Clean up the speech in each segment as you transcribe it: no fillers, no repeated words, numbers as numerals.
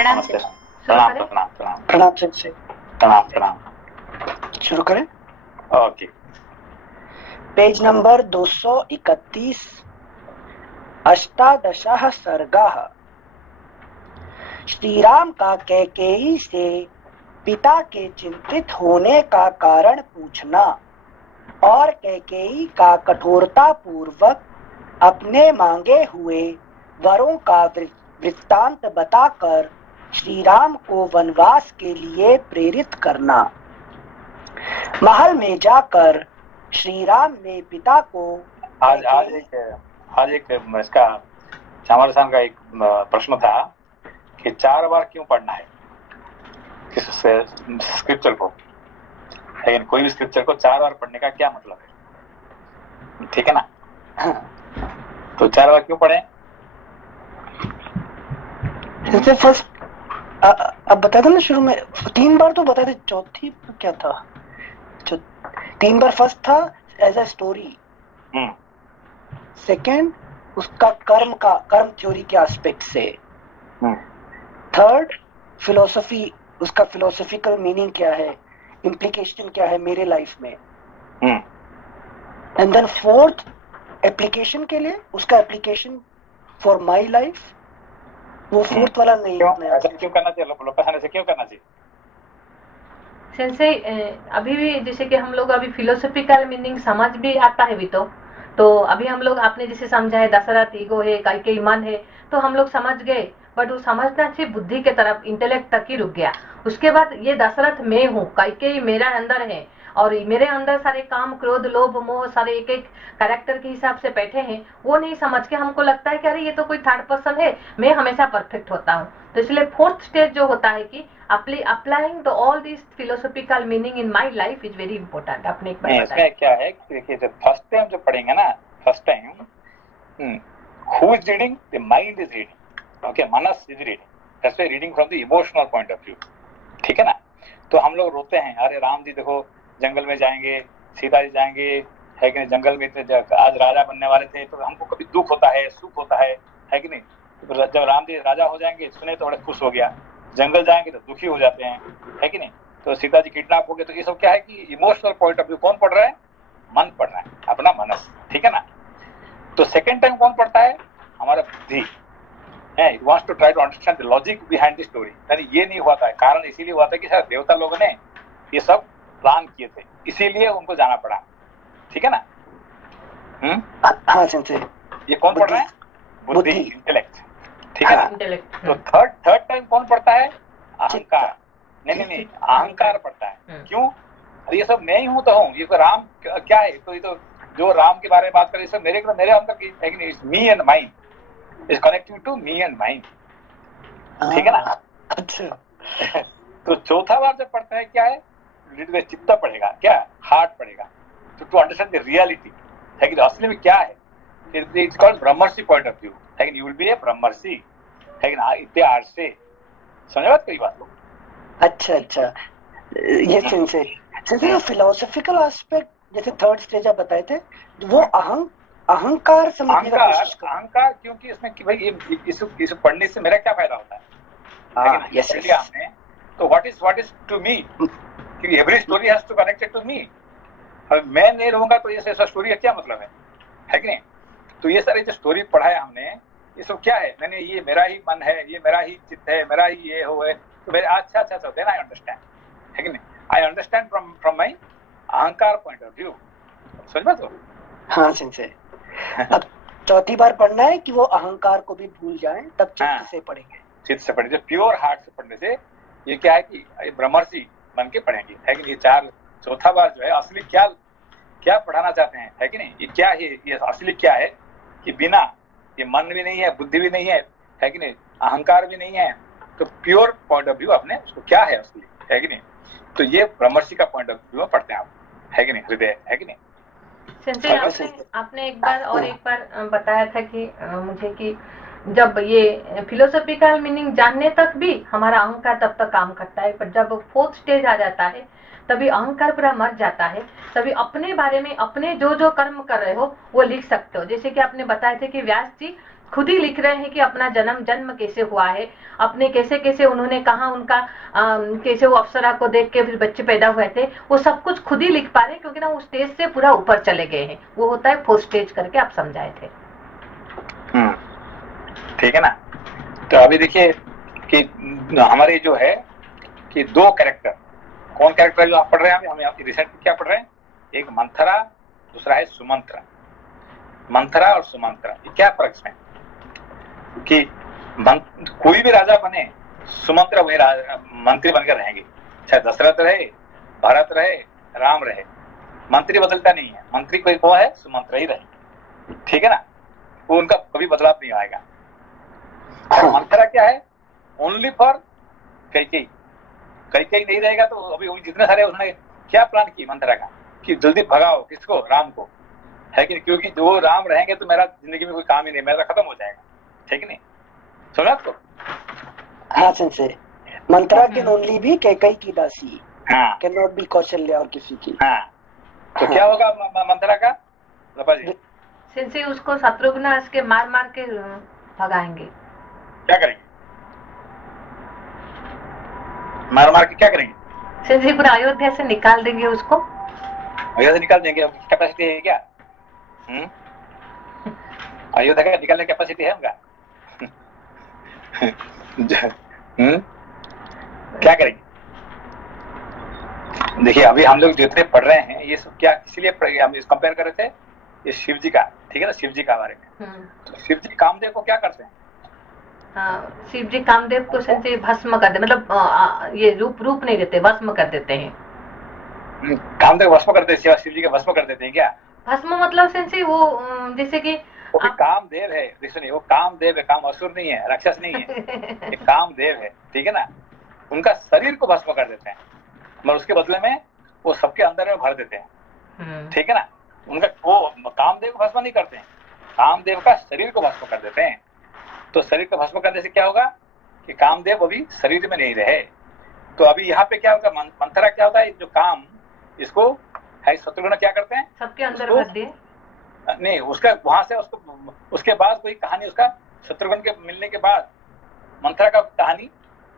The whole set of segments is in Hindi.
प्रणाम नमस्ते। से प्रणाम शुरू प्रणाम प्रणाम प्रणाम से प्रणाम प्रणाम। शुरू करें। Okay, page number 231। अष्टादशः सर्गः। श्रीराम का कैकेयी से पिता के चिंतित होने का कारण पूछना और कैकेयी का कठोरता पूर्वक अपने मांगे हुए वरों का वृत्तांत बताकर श्रीराम को वनवास के लिए प्रेरित करना। महल में जाकर श्रीराम ने पिता को आज एक इसका चामर साहब का एक प्रश्न था कि 4 बार क्यों पढ़ना है किस स्क्रिप्चर को, लेकिन कोई भी स्क्रिप्चर को 4 बार पढ़ने का क्या मतलब है, ठीक है ना? तो 4 बार क्यों पढ़े? फर्स्ट अब बता दो ना, शुरू में 3 बार तो बताए थे, चौथी क्या था? 3 बार फर्स्ट था एज अ स्टोरी, सेकेंड उसका कर्म थ्योरी के एस्पेक्ट से, थर्ड फिलोसफी, उसका फिलोसफिकल मीनिंग क्या है, इम्प्लीकेशन क्या है मेरे लाइफ में, एंड देन फोर्थ एप्लीकेशन के लिए, उसका एप्लीकेशन फॉर माय लाइफ, वो फोर्थ वाला नहीं। क्यों करना चाहिए? लोग से क्यों करना चाहिए? सेंसे अभी भी जैसे कि हम लोग अभी फिलोसफिकल मीनिंग समझ भी आता है भी तो अभी हम लोग आपने जैसे समझा है दशरथ ईगो है, कैकेयी मन है, तो हम लोग समझ गए, बट वो समझना चाहिए बुद्धि के तरफ, इंटेलेक्ट तक ही रुक गया। उसके बाद ये दशरथ मैं हूँ, कैकेयी मेरा अंदर है और मेरे अंदर सारे काम क्रोध लोभ मोह सारे एक एक कैरेक्टर के हिसाब से बैठे हैं, वो नहीं समझ के हमको लगता है कि अरे ये तो कोई थर्ड पर्सन है, मैं हमेशा परफेक्ट होता हूँ। तो इसलिए फोर्थ स्टेज जो होता है कि applying the all this philosophical meaning in my life is very important. आपने एक बार बताया इसमें क्या है कि देखिए जब फर्स्ट टाइम जो पढ़ेंगे ना, first time who is reading? The mind is reading, okay, manas is reading, that's why reading from the emotional point of view, ठीक है ना? तो हम लोग रोते हैं, अरे राम जी देखो जंगल में जाएंगे, सीता जी जाएंगे, है कि नहीं? जंगल में आज राजा बनने वाले थे, तो हमको कभी दुख होता है, सुख होता है कि नहीं? तो जब राम जी राजा हो जाएंगे सुने तो बड़े खुश हो गया, जंगल जाएंगे तो दुखी हो जाते हैं, है कि नहीं? तो सीता जी किडनैप हो गए, तो ये सब क्या है कि इमोशनल पॉइंट ऑफ व्यू कौन पढ़ रहा है? मन पढ़ रहा है, अपना मनस, ठीक है ना? तो सेकेंड टाइम कौन पढ़ता है? हमारा बुद्धि है, it wants to try to understand the logic behind the story. यानी ये नहीं हुआ था, कारण इसीलिए हुआ था कि शायद देवता लोगों ने ये सब प्लान किए थे, इसीलिए उनको जाना पड़ा, ठीक है ना? हाँ सेंसे, ये कौन पढ़ रहा है? बुद्धि, इंटेलेक्ट, ठीक है ना? तो थर्ड टाइम कौन पढ़ता है? अहंकार। नहीं, अहंकार पढ़ता है। क्यों? ये सब मैं ही हूं तो हूं, ये तो राम क्या है? तो ये तो जो राम के बारे में बात करें, सब मेरे अंदर की है कि नहीं? Me and mind is connected to me and mind, ठीक है ना? अच्छा। तो चौथा बार जब पढ़ता है क्या है? चित्त पढ़ेगा, क्या? हार्ट पढ़ेगा, टू अंडरस्टैंड द रियलिटी, है कि असली में क्या है? It's called Brahmarshi point of view, है कि यू विल बी ए ब्रह्मर्षि, है कि ना? इतने आर्ट से समझ बात कोई बात को? अच्छा, ये सेंसे फिलोसॉफिकल एस्पेक्ट जैसे थर्ड स्टेज आप बताए थे, वो अहंकार समझने का कोशिश कर। अहंकार, क्योंकि इसमें कि भाई इस पढ़ने से मेरा क्या फायदा होता है? यस हमने तो व्हाट इज टू मी, कि every story has to connected to me. मैं नहीं रहूंगा तो ये ऐसा स्टोरी का क्या मतलब है कि नहीं? तो ये सारी जो स्टोरी पढ़ा है हमने, ये सब क्या है? मैंने ये मेरा ही मन है, ये मेरा ही चित्त है, मेरा ही ये हो है, तो मेरे अच्छा देन आई अंडरस्टैंड, है कि नहीं? आई अंडरस्टैंड फ्रॉम माई अहंकार पॉइंट ऑफ व्यू, समझ बात हो? हाँ सेंसे, अब चौथी बार पढ़ना है कि वो अहंकार को भी भूल जाएं, तब चित्त से पढ़ेंगे, चित्त से पढ़ेंगे, प्योर हार्ट से पढ़ने से ये क्या है कि ब्रह्मर्षि बन के पढ़ेंगे, है कि नहीं? चौथा बार जो है असली क्या पढ़ाना चाहते हैं, है कि नहीं? ये क्या है, ये असली क्या है कि बिना ये मन भी नहीं है, बुद्धि भी नहीं है कि नहीं? अहंकार भी नहीं है, तो प्योर पॉइंट ऑफ व्यू अपने उसको क्या है असली, है कि नहीं? तो ये ब्रह्मर्षि का पॉइंट ऑफ व्यू पढ़ते हैं आप, है कि नहीं? हृदय, है कि नहीं? आपने एक बार बताया था कि मुझे कि जब ये फिलोसॉफिकल मीनिंग जानने तक भी हमारा अहंकार तब तक काम करता है, पर जब फोर्थ स्टेज आ जाता है तभी अहंकार पूरा मर जाता है, तभी अपने बारे में अपने जो कर्म कर रहे हो वो लिख सकते हो। जैसे कि आपने बताए थे कि व्यास जी खुद ही लिख रहे हैं कि अपना जन्म कैसे हुआ है, अपने कैसे कैसे उन्होंने कहा, उनका कैसे वो अप्सरा को देख के फिर बच्चे पैदा हुए थे, वो सब कुछ खुद ही लिख पा रहे हैं, क्योंकि ना उस स्टेज से पूरा ऊपर चले गए हैं। वो होता है 4 स्टेज करके आप समझाए थे। ठीक है ना। तो अभी देखिए कि हमारे जो है कि 2 कैरेक्टर, कौन कैरेक्टर जो आप पढ़ रहे हैं, हम रिसेंट क्या पढ़ रहे हैं, एक मंथरा, दूसरा है सुमंत्रा। मंथरा और सुमंत्रा, ये क्या फर्क है कि कोई भी राजा बने, सुमंत्रा वही मंत्री बनकर रहेंगे, चाहे दशरथ रहे, भरत रहे, राम रहे, मंत्री बदलता नहीं है। मंत्री कोई को है, सुमंत्रा ही रहे। ठीक है ना, वो उनका कभी बदलाव नहीं आएगा। मंथरा क्या है, ओनली फॉर कैकेयी। कैकेयी नहीं रहेगा तो अभी जितने सारे उन्होंने क्या प्लान की मंथरा का कि जल्दी भगाओ किसको, राम को, है कि नहीं, क्योंकि जो राम रहेंगे तो मेरा जिंदगी में कोई काम ही नहीं, मेरा खत्म हो जाएगा। ठीक नहीं, सुना तो? हाँ sensei, Manthara can only be Kaikeyi की दासी, हाँ, कैन नॉट बी कौशल्या और किसी की। हाँ, तो क्या होगा मंथरा का, लपा जी? सेंसे उसको शत्रुघ्न इसके मार मार के भगाएंगे। क्या करेंगे? मार मार के क्या करेंगे? सेंसे पूरा अयोध्या से निकाल देंगे उसको। अयोध्या से निकाल देंगे, कैपेसिटी है क्या? अयोध्या का निकालने की कैपेसिटी है उनका? क्या करेंगे? देखिए अभी हम लोग जितने पढ़ रहे हैं ये सब क्या, इसीलिए हम कंपेयर कर रहे थे ये शिव जी का, ठीक है ना, शिव जी का बारे में। तो शिव जी कामदेव को क्या करते हैं? शिव जी कामदेव को सेंसे भस्म कर दे, मतलब ये रूप नहीं देते, भस्म कर देते हैं। कामदेव भस्म कर देते, शिव जी का भस्म कर देते हैं क्या? भस्म मतलब सेंसे वो जैसे कि वो कामदेव है, सुनिए, वो कामदेव है, काम असुर नहीं है, राक्षस नहीं है, ये कामदेव है। ठीक है ना, उनका शरीर को भस्म कर देते हैं, मगर उसके बदले में वो सबके अंदर में भर देते हैं। ठीक है ना, उनका वो कामदेव को भस्म नहीं करते हैं, कामदेव का शरीर को भस्म कर देते हैं। तो शरीर को भस्म करने से क्या होगा कि कामदेव अभी शरीर में नहीं रहे। तो अभी यहाँ पे क्या होगा, मंथरा क्या होता है, जो काम इसको है शत्रुघ्न क्या करते हैं, सबके अंदर भर दिए। नहीं, उसका वहां से उसको, उसके बाद कोई कहानी उसका शत्रुघ्न के मिलने के बाद मंथरा का कहानी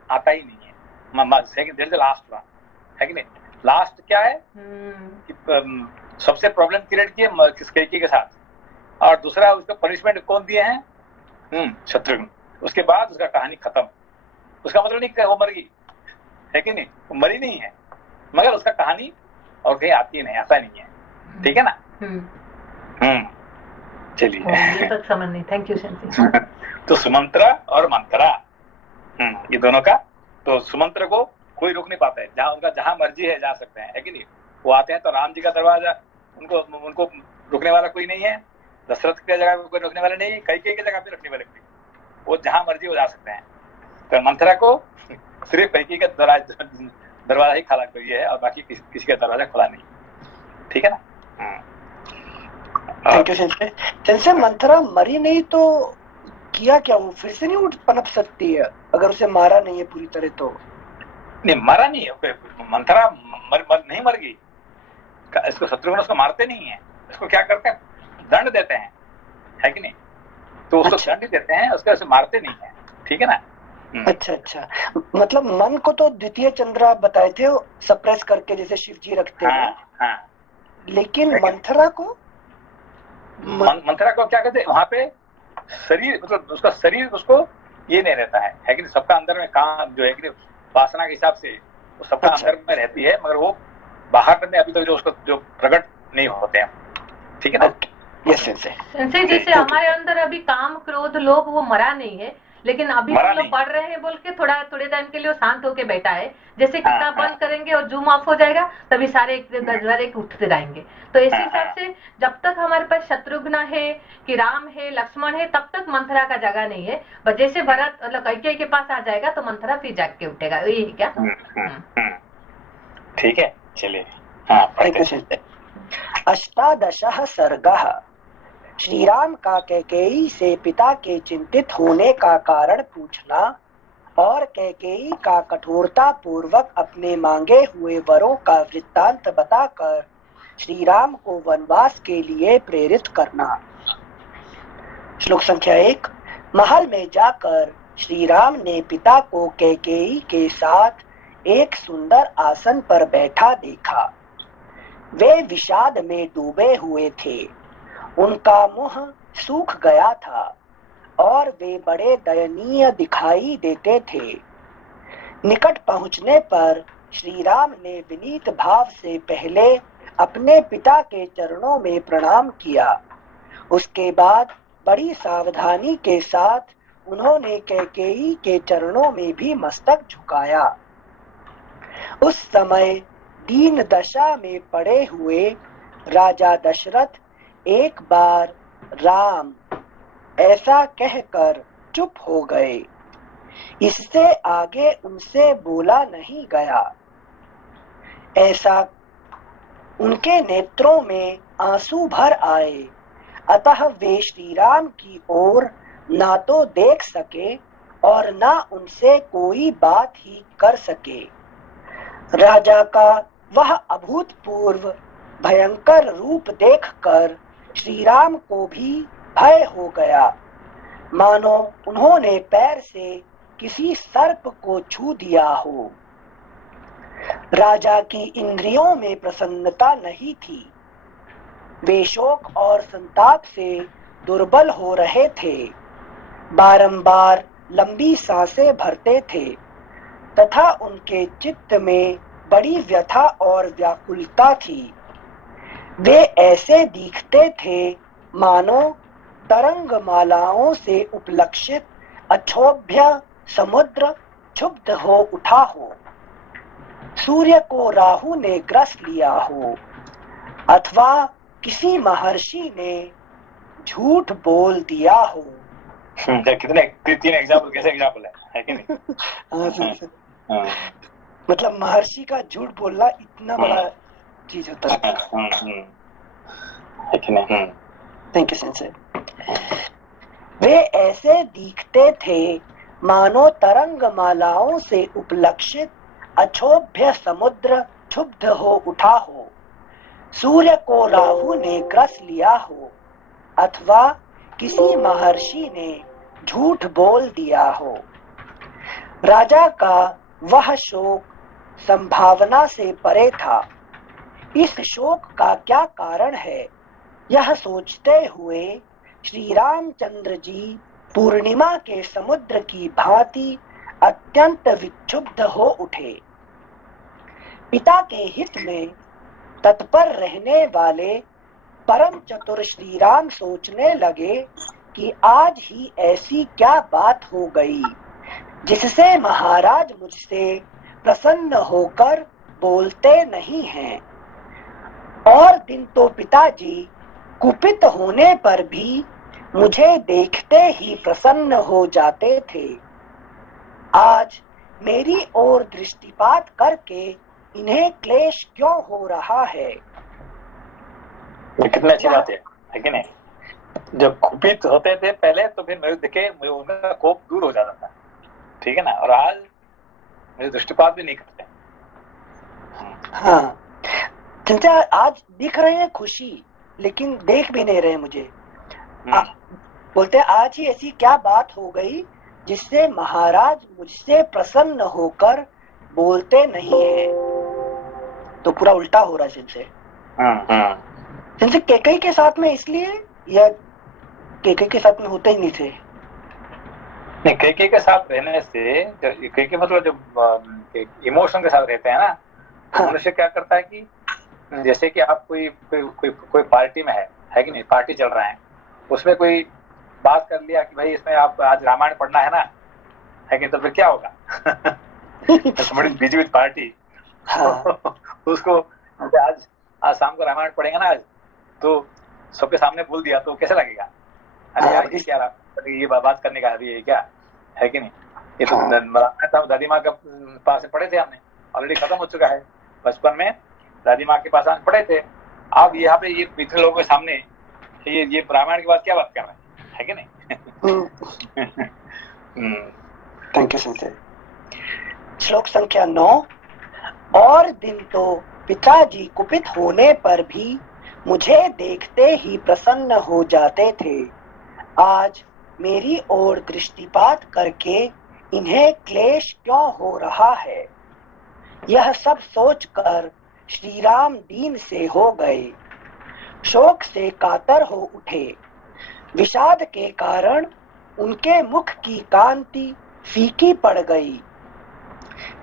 आता ही नहीं है। लास्ट वन है कि नहीं, लास्ट क्या है कि सबसे प्रॉब्लम क्रिएट की है कैकेयी के साथ, और दूसरा उसका पनिशमेंट कौन दिए हैं, शत्रुघ्न। उसके बाद उसका कहानी खत्म। उसका मतलब नहीं कि वो मर गई, है कि नहीं, वो मरी नहीं है, मगर उसका कहानी और कहीं आती नहीं, ऐसा नहीं है। ठीक है ना। चलिए, ये तक समझ नहीं, थैंक यू सेंसे। तो सुमंत्रा और मंथरा, ये दोनों का, तो सुमंत्र को कोई रोक नहीं पाता है, जहाँ उनका जहाँ मर्जी है जा सकते हैं, है कि नहीं। वो आते हैं तो राम जी का दरवाजा, उनको रुकने वाला कोई नहीं है, दशरथ की जगह कोई रोकने वाला नहीं है, कैकेयी की जगह पे रखने वाले कोई, वो जहाँ मर्जी वो जा सकते हैं। तो मंथरा को सिर्फ कैकेयी का दरवाजा ही खुला कोई है, और बाकी किसी का दरवाजा खुला नहीं। ठीक है ना। Thank you sensei. Sensei, Manthara मरी नहीं तो किया क्या, वो फिर से नहीं उठ पनप सकती है अगर उसे मारा नहीं है पूरी तरह तो? नहीं, मरा नहीं है मंथरा, नहीं मर गई। इसको शत्रुघ्न उसको मारते नहीं है, इसको क्या करते हैं, दंड देते हैं, है कि नहीं। तो उसको दंड देते हैं, उसको ऐसे मारते नहीं है। ठीक है ना। अच्छा, मतलब मन को तो द्वितीय चंद्रा बताए थे, सप्रेस करके जैसे शिव जी रखते हैं। हाँ। लेकिन मंथरा को मंथरा को क्या कहते हैं, वहां पे शरीर, मतलब उसका शरीर उसको ये नहीं रहता है कि नहीं। सबका अंदर में काम जो है कि वासना के हिसाब से वो सबका अंदर में रहती है, मगर वो बाहर में अभी तक जो उसको जो प्रकट नहीं होते हैं। ठीक है ना। जैसे हमारे अंदर अभी काम क्रोध लोभ वो मरा नहीं है, लेकिन अभी हम लोग पढ़ रहे हैं बोल के थोड़े टाइम के लिए वो शांत होके बैठा है। जैसे किताब बंद करेंगे और जूम ऑफ हो जाएगा, तभी सारे एक उठते जाएंगे। तो इसी हिसाब से जब तक हमारे पास शत्रुघ्न है कि राम है, लक्ष्मण है, तब तक मंथरा का जगह नहीं है। बस जैसे भरत मतलब कैकेयी के पास आ जाएगा तो मंथरा फिर जाग के उठेगा, यही क्या? ठीक है, चलिए। अष्टादशः सर्गः। श्रीराम का कैकेयी से पिता के चिंतित होने का कारण पूछना और कैकेयी का कठोरता पूर्वक अपने मांगे हुए वरों का वृत्तांत बताकर श्रीराम को वनवास के लिए प्रेरित करना। श्लोक संख्या 1। महल में जाकर श्री राम ने पिता को कैकेयी के साथ एक सुंदर आसन पर बैठा देखा। वे विषाद में डूबे हुए थे। उनका मुंह सूख गया था और वे बड़े दयनीय दिखाई देते थे। निकट पहुंचने पर श्री राम ने विनीत भाव से पहले अपने पिता के चरणों में प्रणाम किया। उसके बाद बड़ी सावधानी के साथ उन्होंने कैकेयी के चरणों में भी मस्तक झुकाया। उस समय दीन दशा में पड़े हुए राजा दशरथ एक बार राम ऐसा कहकर चुप हो गए। इससे आगे उनसे बोला नहीं गया। ऐसा उनके नेत्रों में आंसू भर आए, अतः वे श्री राम की ओर ना तो देख सके और ना उनसे कोई बात ही कर सके। राजा का वह अभूतपूर्व भयंकर रूप देखकर श्री राम को भी भय हो गया, मानो उन्होंने पैर से किसी सर्प को छू दिया हो। राजा की इंद्रियों में प्रसन्नता नहीं थी। वे शोक और संताप से दुर्बल हो रहे थे। बारंबार लंबी सांसें भरते थे तथा उनके चित्त में बड़ी व्यथा और व्याकुलता थी। वे ऐसे दिखते थे मानो तरंग मालाओं से उपलक्षित अक्षोभ्य समुद्र क्षुब्ध हो उठा हो, सूर्य को राहु ने ग्रस लिया हो, अथवा किसी महर्षि ने झूठ बोल दिया हो। कितने तीन एग्जाम्पल, कैसे एग्जाम्पल है कि नहीं? हाँ सर। मतलब महर्षि का झूठ बोलना इतना बड़ा चीज होता है। Thank you sensor. वे ऐसे दिखते थे मानो तरंग मालाओं से उपलक्षित अक्षोभ्य समुद्र क्षुब्ध हो उठा हो, सूर्य को राहु ने ग्रस लिया हो, अथवा किसी महर्षि ने झूठ बोल दिया हो। राजा का वह शोक संभावना से परे था। इस शोक का क्या कारण है, यह सोचते हुए श्री रामचंद्र जी पूर्णिमा के समुद्र की भांति अत्यंत विक्षुब्ध हो उठे। पिता के हित में तत्पर रहने वाले परम चतुर श्री राम सोचने लगे कि आज ही ऐसी क्या बात हो गई जिससे महाराज मुझसे प्रसन्न होकर बोलते नहीं हैं। और दिन तो पिताजी कुपित होने पर भी मुझे देखते ही प्रसन्न हो जाते थे। आज मेरी ओर दृष्टिपात करके इन्हें क्लेश क्यों हो रहा है? ये कितनी अच्छी बात है कि नहीं? जब कुपित होते थे पहले तो फिर मेरे देखे उनका कोप दूर हो जाता था, ठीक है ना, और आज मेरे दृष्टिपात भी नहीं करते। हाँ चिंता, आज दिख रहे हैं खुशी लेकिन देख भी नहीं रहे मुझे। बोलते आज ही ऐसी क्या बात हो गई जिससे महाराज मुझसे प्रसन्न होकर बोलते नहीं है। तो पूरा उल्टा हो रहा है जिनसे। जिनसे कैकेयी के साथ में इसलिए, या कैकेयी के साथ में होते ही नहीं थे? नहीं, कैकेयी के साथ रहने से, कैकेयी मतलब जब इमोशन के साथ रहते हैं ना, तो मनुष्य क्या करता है कि जैसे कि आप कोई पार्टी में है कि नहीं, पार्टी चल रहा है, उसमें कोई बात कर लिया कि भाई इसमें आप आज रामायण पढ़ना है ना, है कि, तो फिर क्या होगा? बड़ी बिजी विद पार्टी। उसको आज शाम को रामायण पढ़ेंगे ना आज, तो सबके सामने बोल दिया तो कैसे लगेगा? अरे यार ये क्या, ये बात करने का अभी क्या है कि नहीं? ये तो दादी माँ के पास पढ़े थे हमने, ऑलरेडी खत्म हो चुका है। बचपन में दादी माँ के पास पढ़े थे, अब यहाँ पे ये पिछले लोगों के सामने ये रामायण की बात क्या बात कर रहे हैं, है कि नहीं? Thank you Sanjay. श्लोक संख्या 9। और दिन तो पिताजी कुपित होने पर भी मुझे देखते ही प्रसन्न हो जाते थे। आज मेरी ओर दृष्टिपात करके इन्हें क्लेश क्यों हो रहा है? यह सब सोचकर श्री राम दीन से हो गए, शोक से कातर हो उठे। विषाद के कारण उनके मुख की कांति फीकी पड़ गई।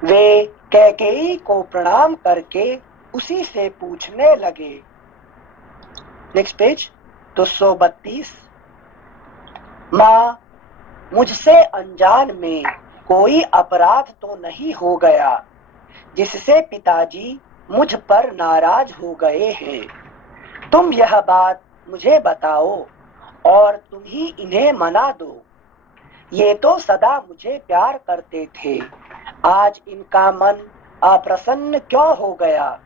वे कैकेयी को प्रणाम करके उसी से पूछने लगे। Next page 232। माँ, मुझसे अनजान में कोई अपराध तो नहीं हो गया जिससे पिताजी मुझ पर नाराज हो गए हैं? तुम यह बात मुझे बताओ और तुम ही इन्हें मना दो। ये तो सदा मुझे प्यार करते थे, आज इनका मन अप्रसन्न क्यों हो गया?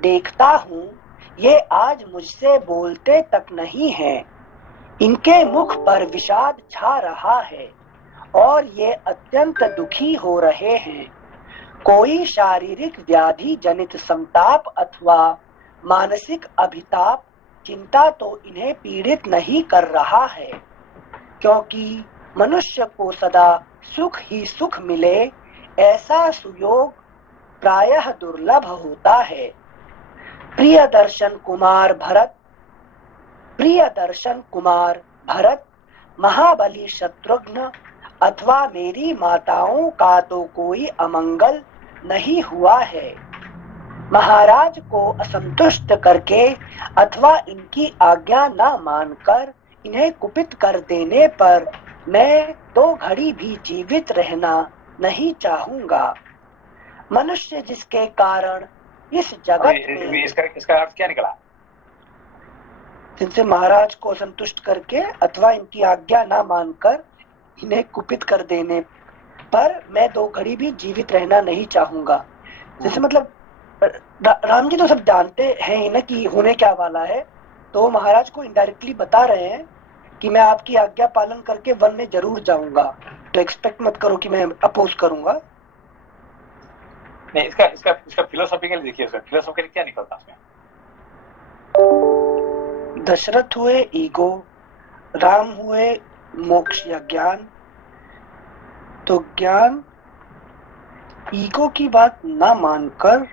देखता हूँ ये आज मुझसे बोलते तक नहीं हैं। इनके मुख पर विषाद छा रहा है और ये अत्यंत दुखी हो रहे हैं। कोई शारीरिक व्याधि जनित संताप अथवा मानसिक अभिताप चिंता तो इन्हें पीड़ित नहीं कर रहा है, क्योंकि मनुष्य को सदा सुख ही सुख मिले ऐसा सुयोग प्रायः दुर्लभ होता है। प्रियदर्शन कुमार भरत, महाबली शत्रुघ्न अथवा मेरी माताओं का तो कोई अमंगल नहीं हुआ है। महाराज को असंतुष्ट करके अथवा इनकी आज्ञा न मानकर इन्हें कुपित कर देने पर मैं 2 घड़ी भी जीवित रहना नहीं चाहूंगा। मनुष्य जिसके कारण इस जगत में इसका अर्थ क्या निकला? जिनसे महाराज को संतुष्ट करके अथवा इनकी आज्ञा ना मानकर इन्हें कुपित कर देने पर मैं 2 घड़ी भी जीवित रहना नहीं चाहूंगा। जैसे मतलब राम जी तो सब जानते हैं ना कि होने क्या वाला है, तो महाराज को इनडायरेक्टली बता रहे हैं कि मैं आपकी आज्ञा पालन करके वन में जरूर जाऊंगा, तो एक्सपेक्ट मत करो कि मैं अपोज करूंगा। नहीं, इसका फिलोसॉफिकली देखिए, फिलोसॉफिकली क्या निकलता है? दशरथ हुए ईगो, राम हुए मोक्ष या ज्ञान। तो ज्ञान ईगो की बात ना मानकर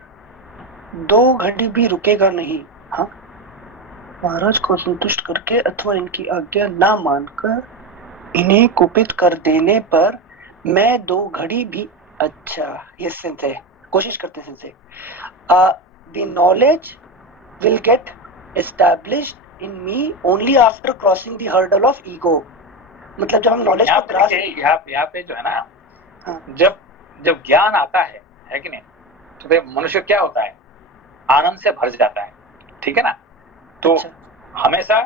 2 घड़ी भी रुकेगा नहीं। हाँ, महाराज को संतुष्ट करके अथवा इनकी आज्ञा ना मानकर इन्हें कुपित कर देने पर मैं 2 घड़ी भी। अच्छा, ये सेंस है, कोशिश करते हैं sense. The knowledge will get established in me only after crossing the hurdle of ego. मतलब जब हम नॉलेज को क्रॉस, यहाँ पे जो है ना, हाँ, जब ज्ञान आता है कि नहीं, तो फिर मनुष्य क्या होता है? आनंद से भर जाता है, ठीक है ना। तो अच्छा, हमेशा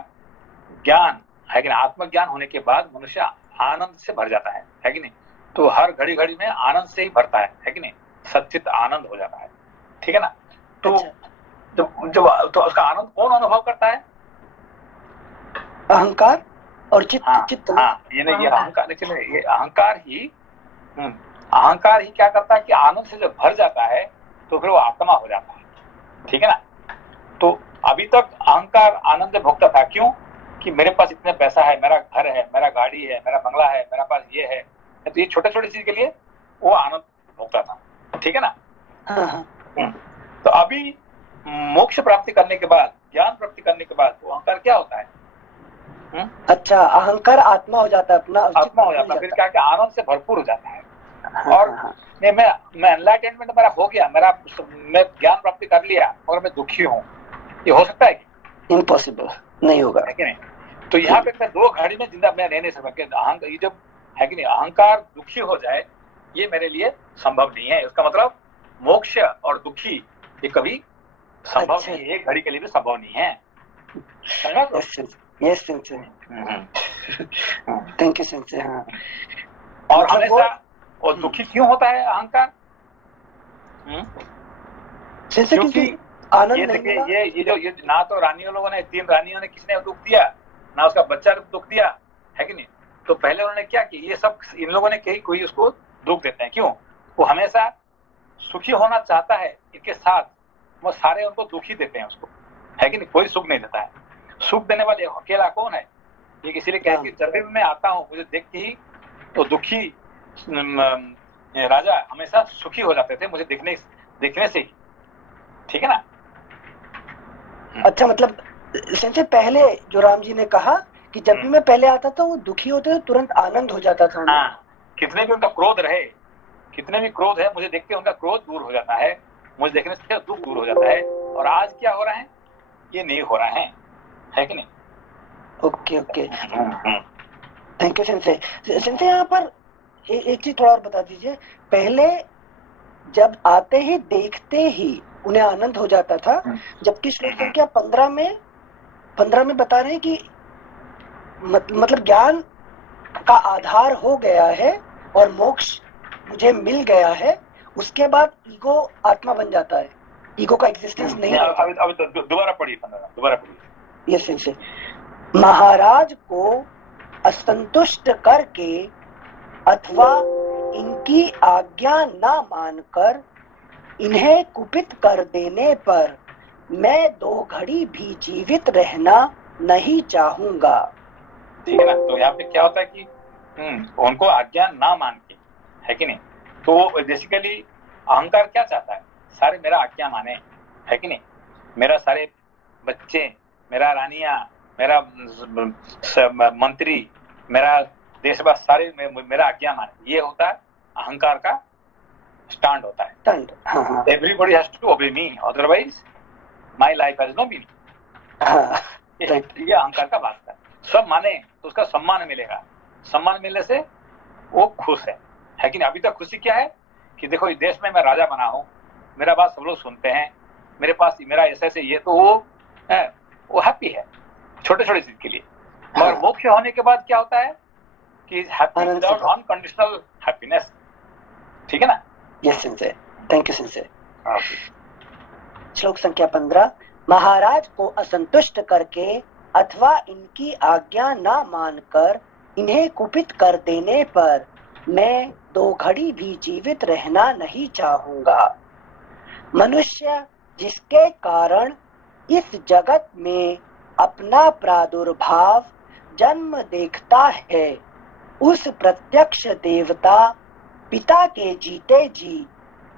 ज्ञान है कि नहीं, आत्मज्ञान होने के बाद मनुष्य आनंद से भर जाता है कि नहीं। तो हर घड़ी घड़ी में आनंद से ही भरता है कि नहीं, सच्चित आनंद हो जाता है, ठीक है ना। तो अच्छा, तो उसका आनंद कौन अनुभव करता है? अहंकार और चित्त। हाँ, चित्त हाँ, ये अहंकार, लेकिन ये अहंकार ही क्या करता है कि आनंद से जब भर जाता है तो फिर वो आत्मा हो जाता है, ठीक है ना। तो अभी तक अहंकार आनंद भोगता था, क्यों? कि मेरे पास इतने पैसा है, मेरा घर है, मेरा गाड़ी है, मेरा बंगला है, मेरा पास ये है, तो ये छोटे छोटे चीज के लिए वो आनंद भोगता था, ठीक है ना। तो अभी मोक्ष प्राप्ति करने के बाद, ज्ञान प्राप्ति करने के बाद वो अहंकार क्या होता है? अच्छा, अहंकार आत्मा हो जाता है, अपना आत्मा हो जाता है, फिर क्या कि आनंद से भरपूर हो जाता है। और मैं एनलाइटमेंट मेरा हो गया, मैं ज्ञान प्राप्ति कर लिया और मैं दुखी हूँ, ये हो सकता है कि? इम्पॉसिबल, नहीं होगा, है कि नहीं। तो यहाँ पे मैं 2 घड़ी में जिंदा मैं रह नहीं सकता। ये जब है कि नहीं, अहंकार दुखी हो जाए, ये मेरे लिए संभव नहीं है। उसका मतलब मोक्ष और दुखी ये कभी संभव नहीं है, एक घड़ी के लिए भी संभव नहीं है। Yes sensei, thank you sensei. हाँ, और हमेशा और दुखी क्यों होता है अहंकार? क्योंकि आनंद नहीं। ये ना तो रानियों लोगों ने, 3 रानियों ने किसने दुख दिया, ना उसका बच्चा ने दुख दिया, है कि नहीं। तो पहले उन्होंने क्या किया, ये सब इन लोगों ने कहीं कोई उसको दुख देते हैं, क्यों? वो हमेशा सुखी होना चाहता है, इनके साथ वो सारे उनको दुखी देते हैं उसको, है कि नहीं। कोई सुख नहीं देता है। सुख देने वाले अकेला कौन है? ये इसीलिए कह कि जब भी मैं आता हूँ मुझे देख के ही तो दुखी राजा हमेशा सुखी हो जाते थे मुझे देखने से ही, ठीक है ना। अच्छा, मतलब संजय पहले जो राम जी ने कहा कि जब भी मैं पहले आता था वो दुखी होते तो तुरंत आनंद हो जाता था। हाँ, कितने भी उनका क्रोध रहे, कितने भी क्रोध है, मुझे देख के उनका क्रोध दूर हो जाता है, मुझे देखने से दुख दूर हो जाता है। और आज क्या हो रहा है, ये नहीं हो रहा है कि नहीं। Okay okay, thank you Sanjay. Sanjay यहाँ पर एक चीज थोड़ा और बता दीजिए। पहले जब आते ही देखते ही उन्हें आनंद हो जाता था, जबकि श्लोक संख्या 15 में बता रहे हैं कि मतलब ज्ञान का आधार हो गया है और मोक्ष मुझे मिल गया है, उसके बाद ईगो आत्मा बन जाता है, ईगो का एग्जिस्टेंस नहीं रहता। अभी दोबारा पढ़िए, दोबारा पढ़िए। यस संजय। महाराज को असंतुष्ट करके अथवा इनकी आज्ञा ना मानकर इन्हें कुपित कर देने पर मैं 2 घड़ी भी जीवित रहना नहीं चाहूंगा। ठीक है ना। तो यहाँ पे क्या होता है कि उनको आज्ञा ना मान के, है कि नहीं। तो बेसिकली अहंकार क्या चाहता है, सारे मेरा आज्ञा माने, है कि नहीं। मेरा सारे बच्चे, मेरा रानियां, मेरा मंत्री, मेरा देशवासी सारे मेरा आज्ञा माने, ये होता है अहंकार का स्टैंड होता है। स्टैंड, हाँ। Everybody has to obey me, otherwise my life has no meaning. ये अहंकार का बात है। सब माने तो उसका सम्मान मिलेगा, सम्मान मिलने से वो खुश है कि नहीं। अभी तक खुशी क्या है कि देखो इस देश में मैं राजा बना हूं, मेरा बात सब लोग सुनते हैं, मेरे पास मेरा ऐसे ये, तो वो हैप्पी है छोटे छोटे चीज के लिए। मगर मोक्ष होने के बाद क्या होता है कि हैप्पी विदाउट अनकंडीशनल हैप्पीनेस, ठीक है ना। Yes Sanjay, thank you Sanjay. श्लोक संख्या 15। महाराज को असंतुष्ट करके अथवा इनकी आज्ञा ना मानकर इन्हें कुपित कर देने पर मैं 2 घड़ी भी जीवित रहना नहीं चाहूंगा। मनुष्य जिसके कारण इस जगत में अपना प्रादुर्भाव जन्म देखता है, उस प्रत्यक्ष देवता पिता के जीते जी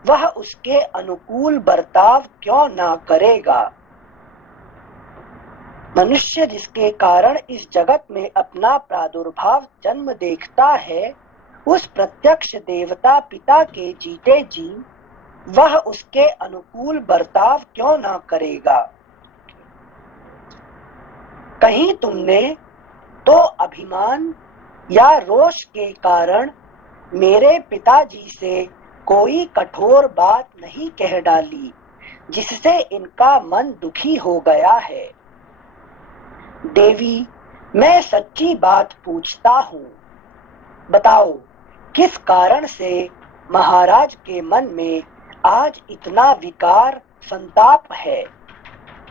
वह उसके अनुकूल बर्ताव क्यों ना करेगा। मनुष्य जिसके कारण इस जगत में अपना प्रादुर्भाव जन्म देखता है, उस प्रत्यक्ष देवता पिता के जीते जी वह उसके अनुकूल बर्ताव क्यों ना करेगा। कहीं तुमने तो अभिमान या रोष के कारण मेरे पिताजी से कोई कठोर बात नहीं कह डाली, जिससे इनका मन दुखी हो गया है। देवी, मैं सच्ची बात पूछता हूँ, बताओ किस कारण से महाराज के मन में आज इतना विकार संताप है।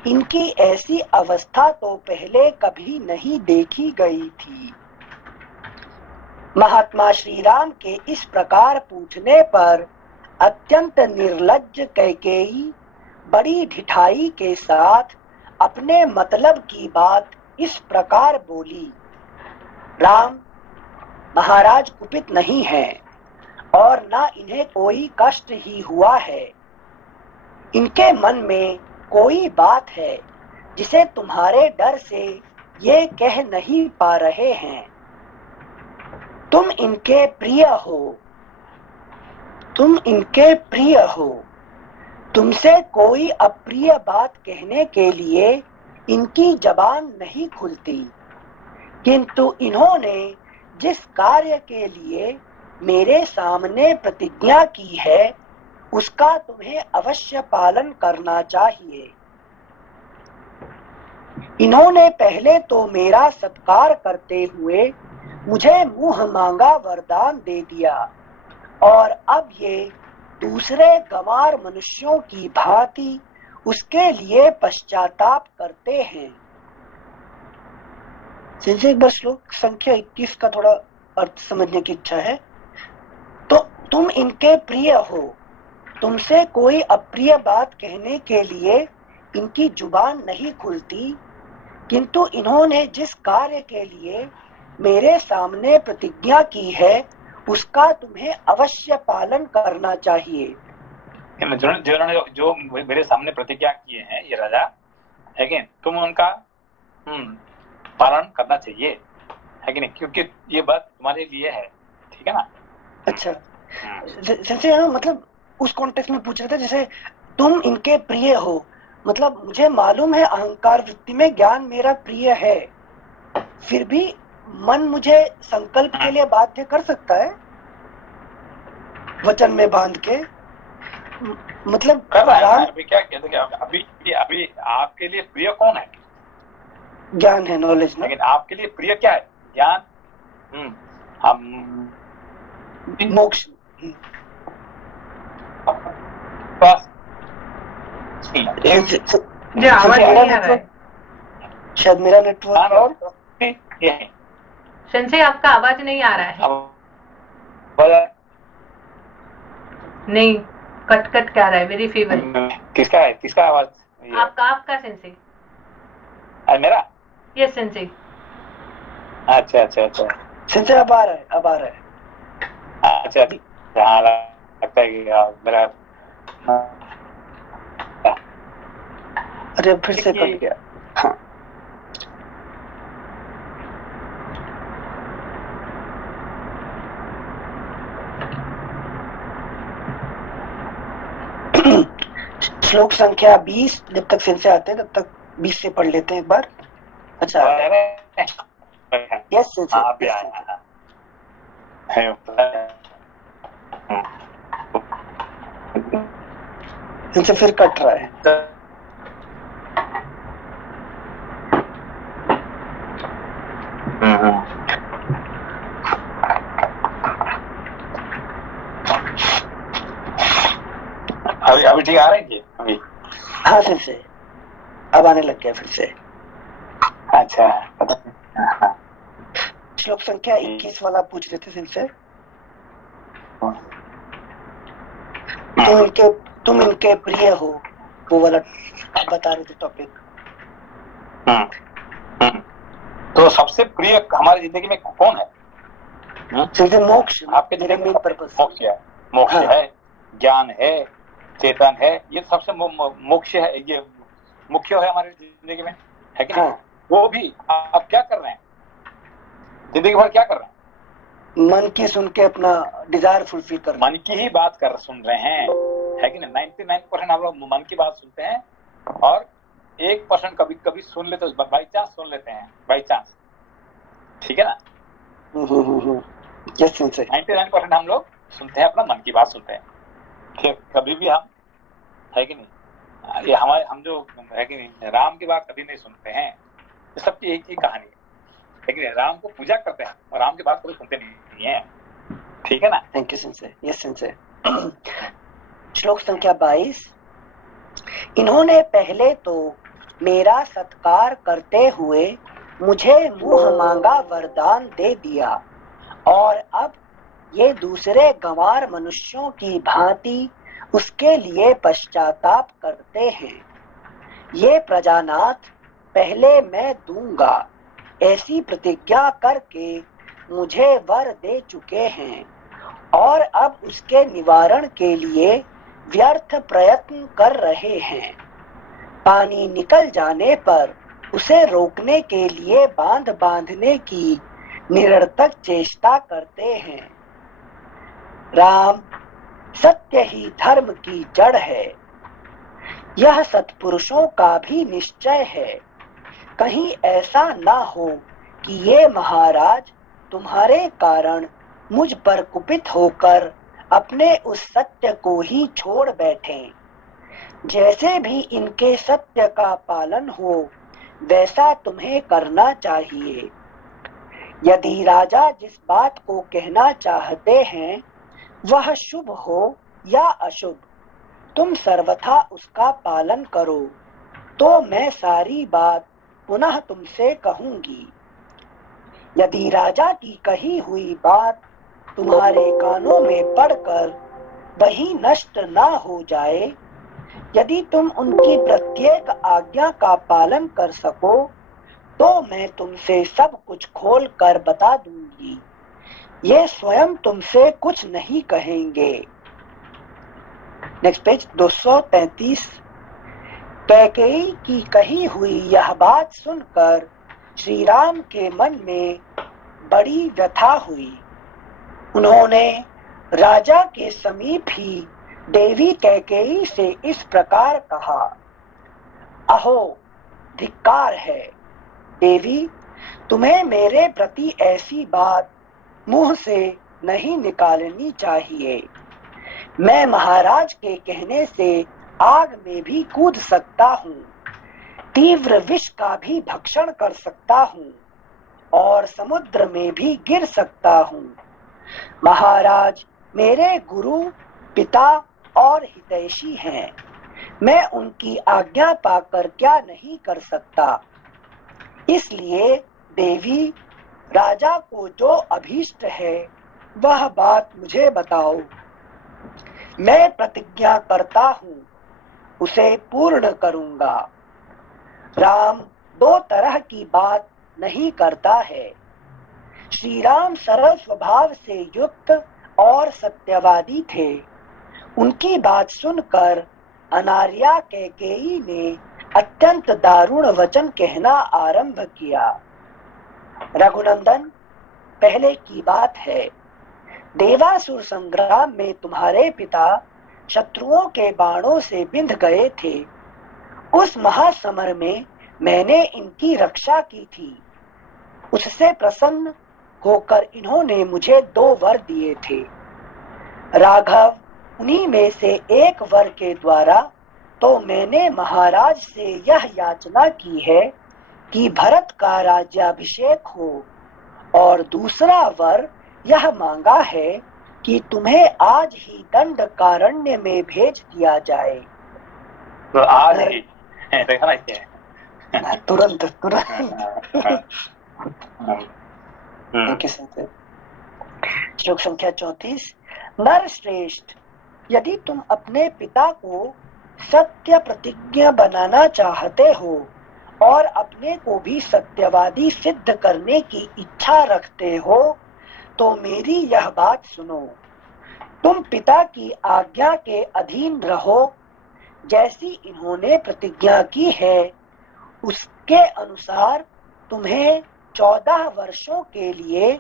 इनकी ऐसी अवस्था तो पहले कभी नहीं देखी गई थी। महात्मा श्री राम के इस प्रकार पूछने पर अत्यंत निर्लज्ज कैकेयी बड़ी ढिठाई के साथ अपने मतलब की बात इस प्रकार बोली। राम, महाराज कुपित नहीं हैं और न इन्हें कोई कष्ट ही हुआ है। इनके मन में कोई बात है जिसे तुम्हारे डर से ये कह नहीं पा रहे हैं। तुम इनके प्रिय हो, तुम इनके प्रिय हो। तुमसे कोई अप्रिय बात कहने के लिए इनकी जबान नहीं खुलती, किंतु इन्होंने जिस कार्य के लिए मेरे सामने प्रतिज्ञा की है उसका तुम्हें अवश्य पालन करना चाहिए। इन्होंने पहले तो मेरा सत्कार करते हुए मुझे मुंह मांगा वरदान दे दिया और अब ये दूसरे गंवार मनुष्यों की भांति उसके लिए पश्चाताप करते हैं। संजय, एक बार श्लोक संख्या 21 का थोड़ा अर्थ समझने की इच्छा है। तो तुम इनके प्रिय हो, तुमसे कोई अप्रिय बात कहने के लिए इनकी जुबान नहीं खुलती, किंतु इन्होंने जिस कार्य के लिए मेरे सामने प्रतिज्ञा की है उसका तुम्हें अवश्य पालन करना चाहिए। जिन्होंने जो मेरे सामने प्रतिज्ञा किए हैं ये राजा है कि तुम उनका पालन करना चाहिए, है कि नहीं, क्योंकि ये बात तुम्हारे लिए है, ठीक है ना। अच्छा, जैसे मतलब उस कॉन्टेक्स्ट में पूछ रहे थे, जैसे तुम इनके प्रिय हो, मतलब मुझे मालूम है अहंकार वृत्ति में ज्ञान मेरा प्रिय है, फिर भी मन मुझे संकल्प के लिए बाध्य कर सकता है वचन में बांध के, मतलब कर रहा है। अभी क्या कहते हैं, अभी आपके लिए प्रिय कौन है? ज्ञान है, नॉलेज। लेकिन आपके लिए प्रिय क्या है? ज्ञान, हम मोक्ष। बस शायद मेरा नेटवर्क संजय आपका आवाज नहीं आ रहा है। नहीं, कट कट क्या रहा है, वेरी फीवर। किसका आवाज? आपका संजय। मेरा? यस संजय। अच्छा संजय अब आ रहा है। अच्छा, लगता है कि मेरा अरे फिर से कट गया। हाँ, श्लोक संख्या 20, जब तक फिर से आते हैं तब तक 20 से पढ़ लेते हैं एक बार। अच्छा, यस इनसे फिर कट रहा है। अभी ठीक आ रहे हैं अभी? हाँ, फिर से अब आने लग गया फिर से। अच्छा, श्लोक संख्या 21 वाला पूछ रहे थे फिर से। तुम इनके प्रिय हो, वो वाला बता रहे थे टॉपिक। तो सबसे प्रिय हमारी जिंदगी में कौन है? सीधे मोक्ष। आपके जिंदगी में मोक्ष है, ज्ञान है, चेतन है, ये सबसे मोक्ष है, ये मुख्य है हमारी जिंदगी में, है कि नहीं? वो भी आप क्या कर रहे हैं जिंदगी भर? क्या कर रहे हैं? मन की सुन के अपना डिजायर फुलफिल कर, मन की ही बात सुन रहे हैं, है कि नहीं? 99% हम लोग मन की बात सुनते हैं और 1% कभी कभी सुन लेते, बाई चांस सुन लेते हैं, बाई चांस, ठीक है ना। 99% हम लोग सुनते हैं, अपना मन की बात सुनते हैं, ठीक? कभी भी हम, है कि नहीं, ये हम जो है कि नहीं, राम की बात कभी नहीं सुनते हैं। ये सबकी एक ही कहानी है, लेकिन राम को पूजा करते हैं और राम की बात कभी सुनते नहीं है, ठीक है ना। Thank you Sanjay. Yes Sanjay. श्लोक संख्या 22। इन्होंने पहले तो मेरा सत्कार करते हुए मुझे मुंह मांगा वरदान दे दिया और अब ये दूसरे गंवार मनुष्यों की भांति उसके लिए पश्चाताप करते हैं। ये प्रजानाथ पहले मैं दूंगा ऐसी प्रतिज्ञा करके मुझे वर दे चुके हैं और अब उसके निवारण के लिए व्यर्थ प्रयत्न कर रहे हैं। पानी निकल जाने पर उसे रोकने के लिए बांधने की निरर्थक चेष्टा करते हैं। राम, सत्य ही धर्म की जड़ है, यह सत्पुरुषों का भी निश्चय है। कहीं ऐसा ना हो कि ये महाराज तुम्हारे कारण मुझ पर कुपित होकर अपने उस सत्य को ही छोड़ बैठें। जैसे भी इनके सत्य का पालन हो वैसा तुम्हें करना चाहिए। यदि राजा जिस बात को कहना चाहते हैं वह शुभ हो या अशुभ, तुम सर्वथा उसका पालन करो, तो मैं सारी बात पुनः तुमसे कहूंगी। यदि राजा की कही हुई बात तुम्हारे कानों में पड़कर वही नष्ट ना हो जाए, यदि तुम उनकी प्रत्येक आज्ञा का पालन कर सको, तो मैं तुमसे सब कुछ खोल कर बता दूंगी। ये स्वयं तुमसे कुछ नहीं कहेंगे। Next page 233। कैकेयी की कही हुई यह बात सुनकर श्री राम के मन में बड़ी व्यथा हुई। उन्होंने राजा के समीप ही देवी कैकेयी से इस प्रकार कहा, अहो धिक्कार है देवी, तुम्हें मेरे प्रति ऐसी बात मुंह से नहीं निकालनी चाहिए। मैं महाराज के कहने से आग में भी कूद सकता हूँ, तीव्र विष का भी भक्षण कर सकता हूँ और समुद्र में भी गिर सकता हूँ। महाराज मेरे गुरु, पिता और हितैषी हैं। मैं उनकी आज्ञा पाकर क्या नहीं कर सकता। इसलिए देवी, राजा को जो अभीष्ट है वह बात मुझे बताओ। मैं प्रतिज्ञा करता हूँ उसे पूर्ण करूँगा। राम दो तरह की बात नहीं करता है। श्री राम सरल स्वभाव से युक्त और सत्यवादी थे। उनकी बात सुनकर अनार्या कैकेयी ने अत्यंत दारुण वचन कहना आरंभ किया। रघुनंदन, पहले की बात है, देवासुर संग्राम में तुम्हारे पिता शत्रुओं के बाणों से बिंध गए थे। उस महासमर में मैंने इनकी रक्षा की थी। उससे प्रसन्न होकर इन्होंने मुझे 2 वर दिए थे। राघव उन्हीं में से एक वर के द्वारा तो मैंने महाराज से यह याचना की है कि भरत का राज्याभिषेक हो, और दूसरा वर यह मांगा है कि तुम्हें आज ही दंडकारण्य में भेज दिया जाए। तो आज ही देखा ना क्या तुरंत श्लोक संख्या 34। नर श्रेष्ठ, यदि तुम अपने पिता को सत्य प्रतिज्ञा बनाना चाहते हो और अपने को भी सत्यवादी सिद्ध करने की इच्छा रखते हो तो मेरी यह बात सुनो। तुम पिता की आज्ञा के अधीन रहो। जैसी इन्होंने प्रतिज्ञा की है उसके अनुसार तुम्हें 14 वर्षों के लिए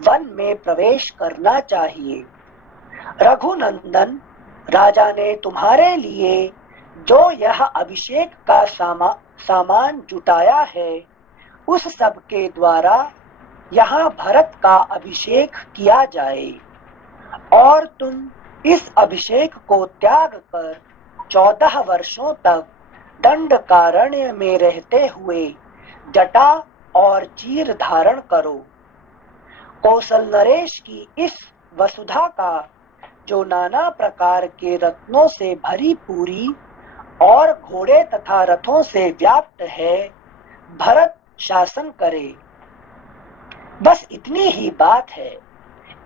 वन में प्रवेश करना चाहिए। रघुनंदन, राजा ने तुम्हारे लिए जो यह अभिषेक का सामान जुटाया है उस सब के द्वारा यहाँ भरत का अभिषेक किया जाए, और तुम इस अभिषेक को त्याग कर 14 वर्षों तक दंडकारण्य में रहते हुए जटा और चीर धारण करो। कौशल नरेश की इस वसुधा का जो नाना प्रकार के रत्नों से भरी पूरी और घोड़े तथा रथों से व्याप्त है, भरत शासन करे। बस इतनी ही बात है।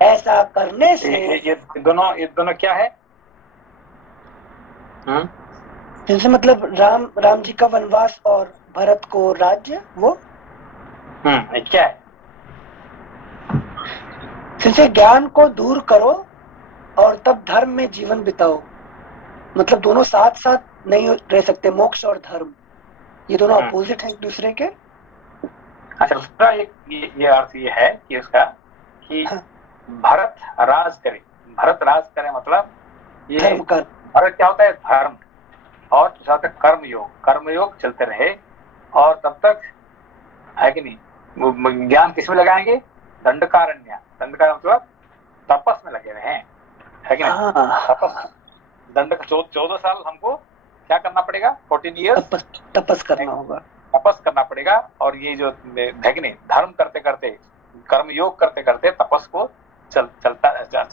ऐसा करने से ये दोनों क्या है? जिनसे मतलब राम जी का वनवास और भरत को राज्य, वो क्या है? जिनसे ज्ञान को दूर करो और तब धर्म में जीवन बिताओ। मतलब दोनों साथ साथ नहीं रह सकते, मोक्ष और धर्म ये दोनों अपोजिट हैं एक दूसरे के। अच्छा, उसका एक ये अर्थ ये है कि उसका कि भरत राज करे। भरत राज करे मतलब ये धर्म कर। भरत क्या होता है? धर्म। और दूसरा होता है कर्मयोग। कर्मयोग चलते रहे और तब तक है कि नहीं, वो ज्ञान किस में लगाएंगे? दंडकारण्य। दंडकार मतलब तपस में लगे रहे, है कि नहीं? तपस। दंड 14 साल हमको क्या करना पड़ेगा? 14 ईयर्स तपस करना होगा। तपस करना पड़ेगा। और ये जो है कि नहीं, धर्म करते करते, कर्मयोग करते करते तपस को चलता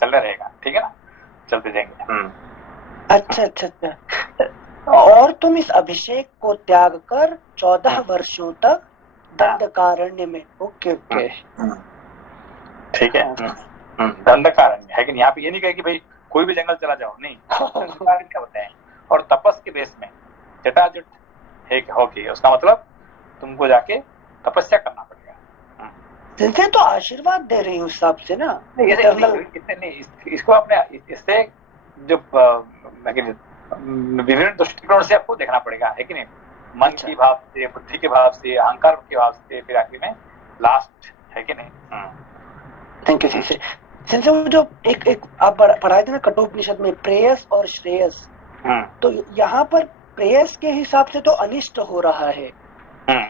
रहेगा। ठीक है ना, चलते जाएंगे। अच्छा। और तुम इस अभिषेक को त्याग कर 14 वर्षों तक दंडकारण्य में। ओके। ठीक है, दंडकारण्य है कि नहीं? यहाँ पे ये नहीं कहे कि भाई कोई भी जंगल चला जाओ, नहीं। दंडकारण्य होते हैं। और तपस के बेस में जटाजुट है होके, उसका मतलब तुमको जाके तपस्या करना पड़ेगा। जिनसे तो आशीर्वाद दे रही हूँ उस हिसाब से ना, इसको अपने इससे जो विभिन्न दृष्टिकोण से आपको देखना पड़ेगा, है कि नहीं? मन की भाव से, बुद्धि के भाव से, अहंकार के भाव से, फिर आखिर में लास्ट, है कि नहीं? Thank you सिंसे। सिंसे वो जो एक आप पढ़ाए थे ना कठोपनिषद में प्रेयस और श्रेयस, तो यहाँ पर प्रेयस के हिसाब से तो अनिष्ट हो रहा है,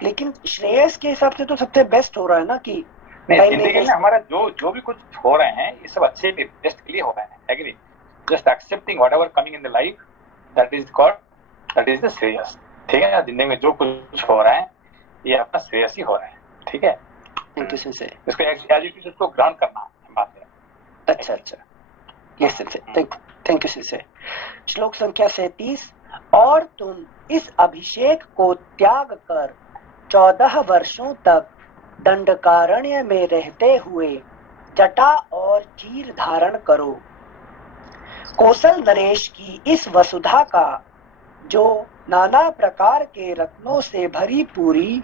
लेकिन श्रेयस के हिसाब से तो सबसे बेस्ट हो रहा है ना, कि जिंदगी में हमारा जो भी कुछ हो रहे हैं ये सब अच्छे के बेस्ट के लिए हो रहे हैं, है कि नहीं? Just accepting whatever coming in the life, that is God, that is the Shreyas. ठीक है ना? जिंदगी में जो कुछ हो रहा है ये अपना श्रेयस ही हो रहा है। ठीक है, थैंक यू सिंसे। इसको एज इट इज उसको ग्रहण करना बात है। अच्छा, यस सिंसे, थैंक यू सिंसे। श्लोक संख्या 37। और तुम इस अभिषेक को त्याग कर 14 वर्षों तक दंडकारण्य में रहते हुए जटा और चीर धारण करो। कौशल नरेश की इस वसुधा का, जो नाना प्रकार के रत्नों से भरी पूरी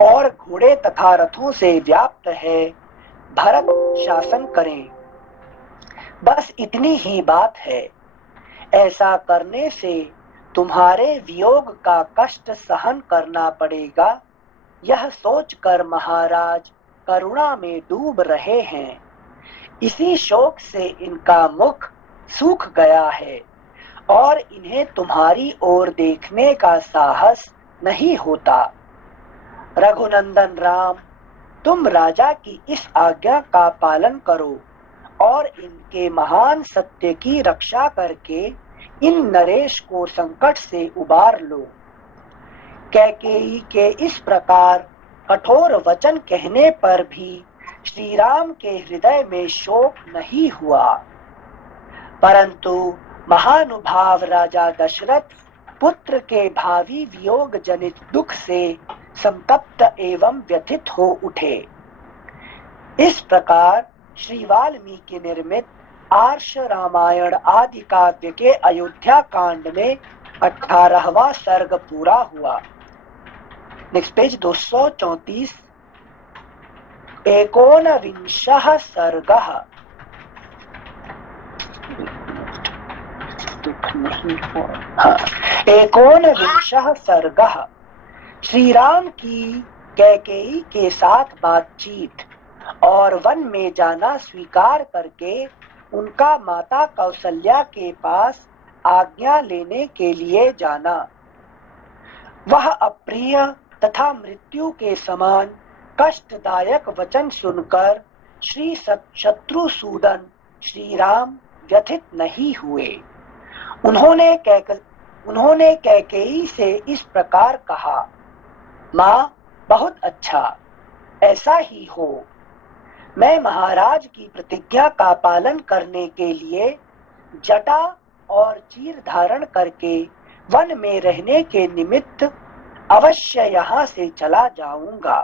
और घोड़े तथा रथों से व्याप्त है, भरत शासन करें। बस इतनी ही बात है। ऐसा करने से तुम्हारे वियोग का कष्ट सहन करना पड़ेगा, यह सोचकर महाराज करुणा में डूब रहे हैं। इसी शोक से इनका मुख सूख गया है और इन्हें तुम्हारी ओर देखने का साहस नहीं होता। रघुनंदन राम, तुम राजा की इस आज्ञा का पालन करो और इनके महान सत्य की रक्षा करके इन नरेश को संकट से उबार लो। कैकेयी के इस प्रकार कठोर वचन कहने पर भी श्री राम के हृदय में शोक नहीं हुआ, परंतु महानुभाव राजा दशरथ पुत्र के भावी वियोग जनित दुख से संतप्त एवं व्यथित हो उठे। इस प्रकार श्री वाल्मीकि निर्मित आर्ष रामायण आदि काव्य के अयोध्या कांड में 18वां सर्ग पूरा हुआ। Next page 234। 19 सर्गः। हाँ, 19 सर्गः। श्री राम की कैकेयी के साथ बातचीत और वन में जाना स्वीकार करके उनका माता कौशल्या के पास आज्ञा लेने के लिए जाना। वह अप्रिय तथा मृत्यु के समान कष्टदायक वचन सुनकर श्री शत्रुसूदन श्री राम व्यथित नहीं हुए। उन्होंने कैकेयी से इस प्रकार कहा, माँ, बहुत अच्छा, ऐसा ही हो। मैं महाराज की प्रतिज्ञा का पालन करने के लिए जटा और चीर धारण करके वन में रहने के निमित्त अवश्य यहाँ से चला जाऊंगा,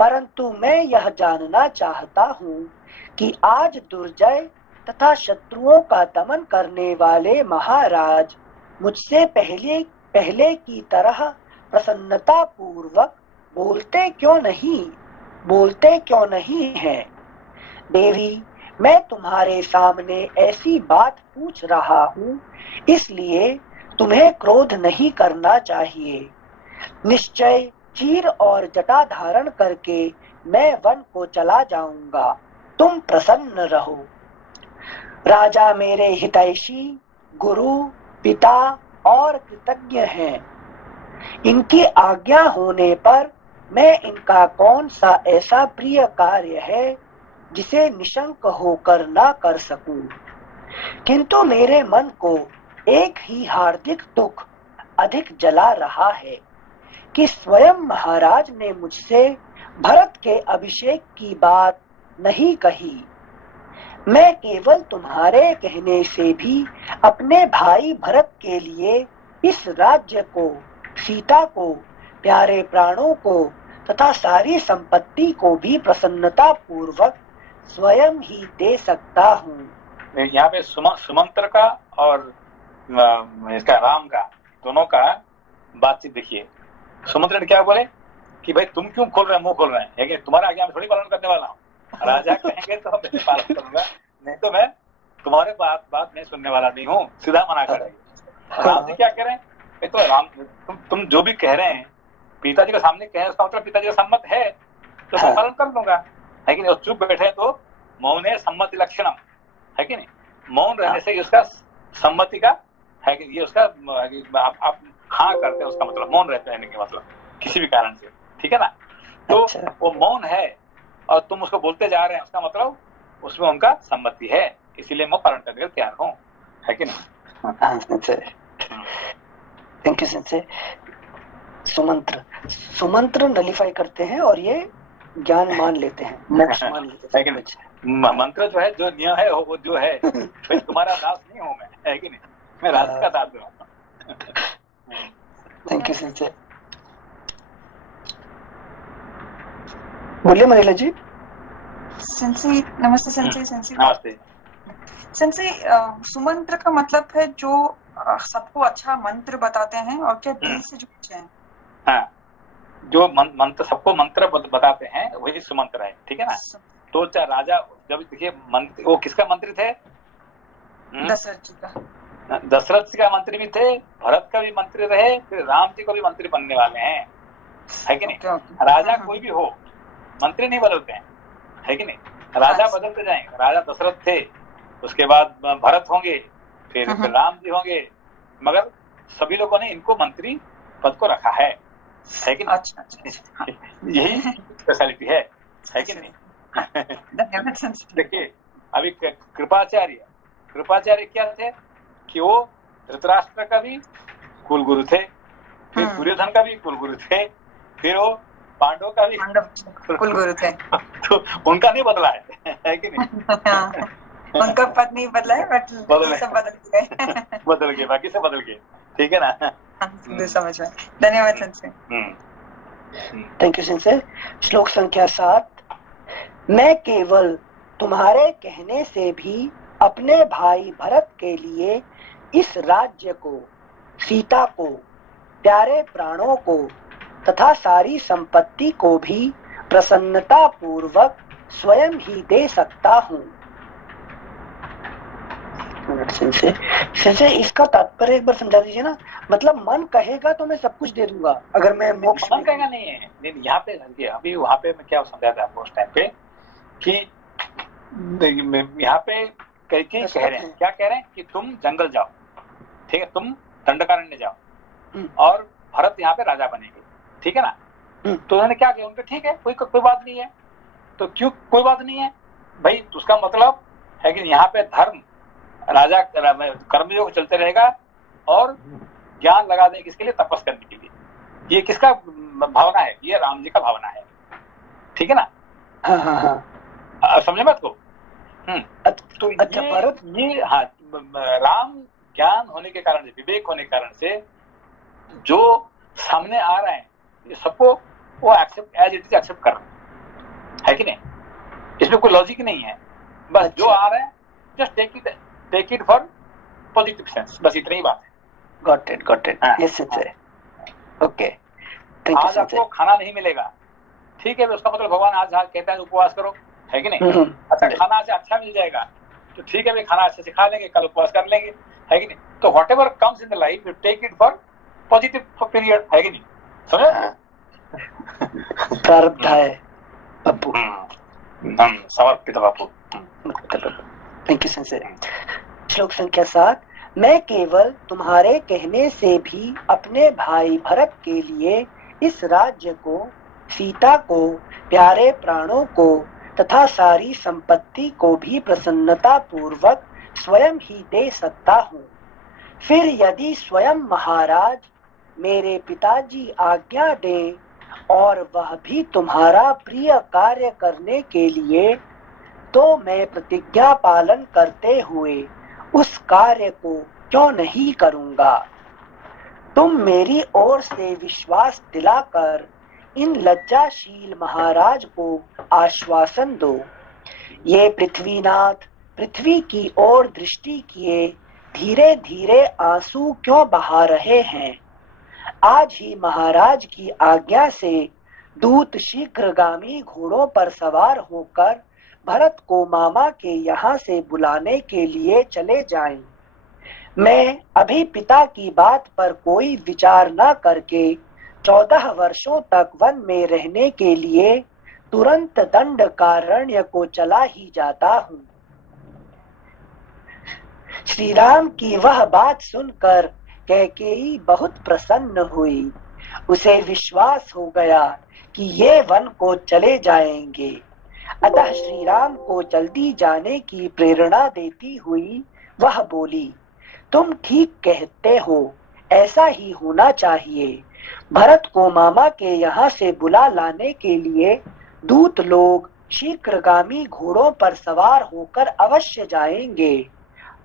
परंतु मैं यह जानना चाहता हूँ कि आज दुर्जय तथा शत्रुओं का दमन करने वाले महाराज मुझसे पहले की तरह प्रसन्नता पूर्वक बोलते क्यों नहीं हैं। देवी, मैं तुम्हारे सामने ऐसी बात पूछ रहा हूँ, इसलिए तुम्हें क्रोध नहीं करना चाहिए। निश्चय चीर और जटा धारण करके मैं वन को चला जाऊंगा, तुम प्रसन्न रहो। राजा मेरे हितैषी, गुरु, पिता और कृतज्ञ हैं। इनकी आज्ञा होने पर मैं इनका कौन सा ऐसा प्रिय कार्य है जिसे निशंक होकर ना कर सकूं। किंतु मेरे मन को एक ही हार्दिक दुख अधिक जला रहा है कि स्वयं महाराज ने मुझसे भरत के अभिषेक की बात नहीं कही। मैं केवल तुम्हारे कहने से भी अपने भाई भरत के लिए इस राज्य को, सीता को, प्यारे प्राणों को तथा सारी संपत्ति को भी प्रसन्नता पूर्वक स्वयं ही दे सकता हूँ। यहाँ पे सुमंत्र का और इसका राम का दोनों का बातचीत देखिए। सुमंत्र ने क्या बोले कि भाई तुम क्यों खोल रहे हैं, मुंह खोल रहे हैं, है कि तुम्हारा आज्ञा मैं थोड़ी पालन करने वाला हूँ। राजा कहेंगे तो मैं पालन करूंगा, नहीं तो मैं तुम्हारे बात नहीं सुनने वाला नहीं हूँ, सीधा मना कर देंगे। राम जी क्या कह रहे हैं, तो राम तुम जो भी कह रहे हैं पिताजी के सामने कहे, उसका मतलब पिताजी का सम्मत है तो मैं पालन कर लूंगा, है कि नहीं। और चुप बैठे तो मौने सम्मति लक्षणम, है कि नहीं। मौन रहने से उसका सम्मति का है कि ये उसका आप हाँ करते हैं, उसका मतलब मौन रहते रहने के मतलब किसी भी कारण से, ठीक है ना। तो वो मौन है और तुम उसको बोलते जा रहे हैं, उसका मतलब उसमें उनका सम्मति है, इसीलिए मैं पालन करने के तैयार हूँ, है कि नहीं। Thank you sensei. Sumantra nullify करते हैं और ये ज्ञान मान लेते हैं, मोक्ष मान लेते हैं। मंत्र जो है, जो नियम है वो जो है, भाई तुम्हारा दास नहीं हूँ मैं, है कि नहीं, मैं राजा का दास हूँ। Thank you sensei. बोलिए मनीला जी। सेंसे नमस्ते। सेंसे नमस्ते। सेंसे सुमंत्र का मतलब है जो सबको अच्छा मंत्र बताते हैं और क्या दिल से जुड़ते हैं। हाँ, जो मंत्र सबको मंत्र बताते हैं वही सुमंत्र है, ठीक है ना। तो राजा जब देखिए मंत्री, वो किसका मंत्री थे, दशरथ जी का। दशरथ जी का मंत्री भी थे, भरत का भी मंत्री रहे, फिर राम जी को भी मंत्री बनने वाले हैं, है कि नहीं। राजा कोई भी हो मंत्री नहीं बदलते हैं, है कि नहीं, राजा बदलते जाएंगे। राजा दशरथ थे, उसके बाद भरत होंगे, फिर राम जी होंगे, मगर सभी लोगों ने इनको मंत्री पद को रखा है कि नहीं। अच्छा। यही स्पेशलिटी है कि नहीं। देखिए अभी कृपाचार्य क्या थे कि वो धृतराष्ट्र का भी कुलगुरु थे, फिर दुर्योधन का भी कुलगुरु थे, फिर वो पांडव का भी कुलगुरु थे। तो उनका नहीं बदला है कि नहीं। उनका पद नहीं बदला है, बट सब बदल गए बाकी सब बदल गए, ठीक है ना। समझ में। धन्यवाद सेंसे। Thank you sensei. श्लोक संख्या 7। मैं केवल तुम्हारे कहने से भी अपने भाई भरत के लिए इस राज्य को, सीता को, प्यारे प्राणों को तथा सारी संपत्ति को भी प्रसन्नता पूर्वक स्वयं ही दे सकता हूँ। सेंसे इसका तात्पर्य एक बार समझा दीजिए ना। मतलब मन कहेगा तो मैं सब कुछ दे दूंगा, अगर मैं मोक्ष मन कहेगा नहीं है। यहाँ पे अभी वहाँ पे मैं क्या समझा था आपको उस टाइम पे कि यहाँ पे कह रहे हैं, क्या कह रहे हैं कि तुम जंगल जाओ, ठीक है, तुम दंडकारण्य जाओ और भरत यहाँ पे राजा बनेंगे, ठीक है ना। तो उन्होंने क्या किया, उनके ठीक है, कोई बात नहीं है। तो क्यों कोई बात नहीं है भाई, उसका मतलब है कि यहाँ पे धर्म, राजा कर्मयोग चलते रहेगा और ज्ञान लगा देंगे किसके लिए, तपस करने के लिए। ये किसका भावना है, ये राम जी का भावना है, ठीक है ना। हाँ। समझे बात को। तो अच्छा भरत, ये हाँ, राम ज्ञान होने के कारण से, विवेक होने के कारण से जो सामने आ रहा है ये सबको वो accept as it is accept कर रहे है कि नहीं। इसमें कोई लॉजिक नहीं है, बस जो आ रहा है just take it for positive sense, बस इतनी ही बात है। Got it. Yes sir, okay. आज आपको खाना नहीं मिलेगा, ठीक है, उसका मतलब भगवान आज कहता है उपवास करो, है कि नहीं। अच्छा खाना आज अच्छा मिल जाएगा तो ठीक है भाई, खाना अच्छे से खा लेंगे, कल उपवास कर लेंगे, है कि नहीं। तो whatever comes in the life you take it for positive period, है कि नहीं, समझे। प्रारब्ध है बापू, समर्पित बापू। Thank you sensei. श्लोक संख्या 7। मैं केवल तुम्हारे कहने से भी अपने भाई भरत के लिए इस राज्य को, सीता को, प्यारे प्राणों को तथा सारी संपत्ति को भी प्रसन्नता पूर्वक स्वयं ही दे सकता हूँ। फिर यदि स्वयं महाराज मेरे पिताजी आज्ञा दे और वह भी तुम्हारा प्रिय कार्य करने के लिए, तो मैं प्रतिज्ञा पालन करते हुए उस कार्य को क्यों नहीं करूँगा। तुम मेरी ओर से विश्वास दिलाकर इन लज्जाशील महाराज को आश्वासन दो। ये पृथ्वीनाथ पृथ्वी की ओर दृष्टि किए धीरे धीरे आंसू क्यों बहा रहे हैं। आज ही महाराज की आज्ञा से दूत शीघ्रगामी घोड़ों पर सवार होकर भरत को मामा के यहाँ से बुलाने के लिए चले जाएं। मैं अभी पिता की बात पर कोई विचार न करके 14 वर्षों तक वन में रहने के लिए तुरंत दंडकारण्य को चला ही जाता हूँ। श्री राम की वह बात सुनकर कैकेयी बहुत प्रसन्न हुई। उसे विश्वास हो गया कि ये वन को चले जाएंगे। अतः श्री राम को जल्दी जाने की प्रेरणा देती हुई वह बोली, तुम ठीक कहते हो, ऐसा ही होना चाहिए। भरत को मामा के यहाँ से बुला लाने के लिए दूत लोग शीघ्रगामी घोड़ों पर सवार होकर अवश्य जाएंगे,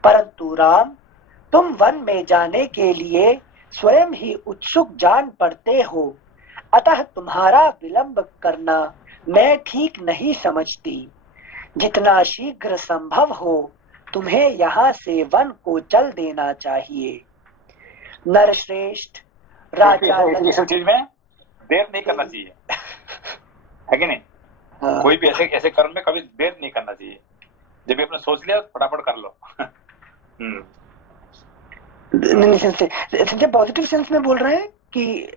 परंतु राम, तुम वन में जाने के लिए स्वयं ही उत्सुक जान पड़ते हो, अतः तुम्हारा विलंब करना मैं ठीक नहीं समझती। जितना शीघ्र संभव हो तुम्हें यहाँ से वन को चल देना चाहिए। नरश्रेष्ठ राजा इस चीज में देर नहीं करना चाहिए, है कि नहीं? हाँ। कोई भी ऐसे कर्म में कभी देर नहीं करना चाहिए। जब भी आपने सोच लिया फटाफट कर लो। नहीं, पॉजिटिव सेंस में बोल रहे हैं कि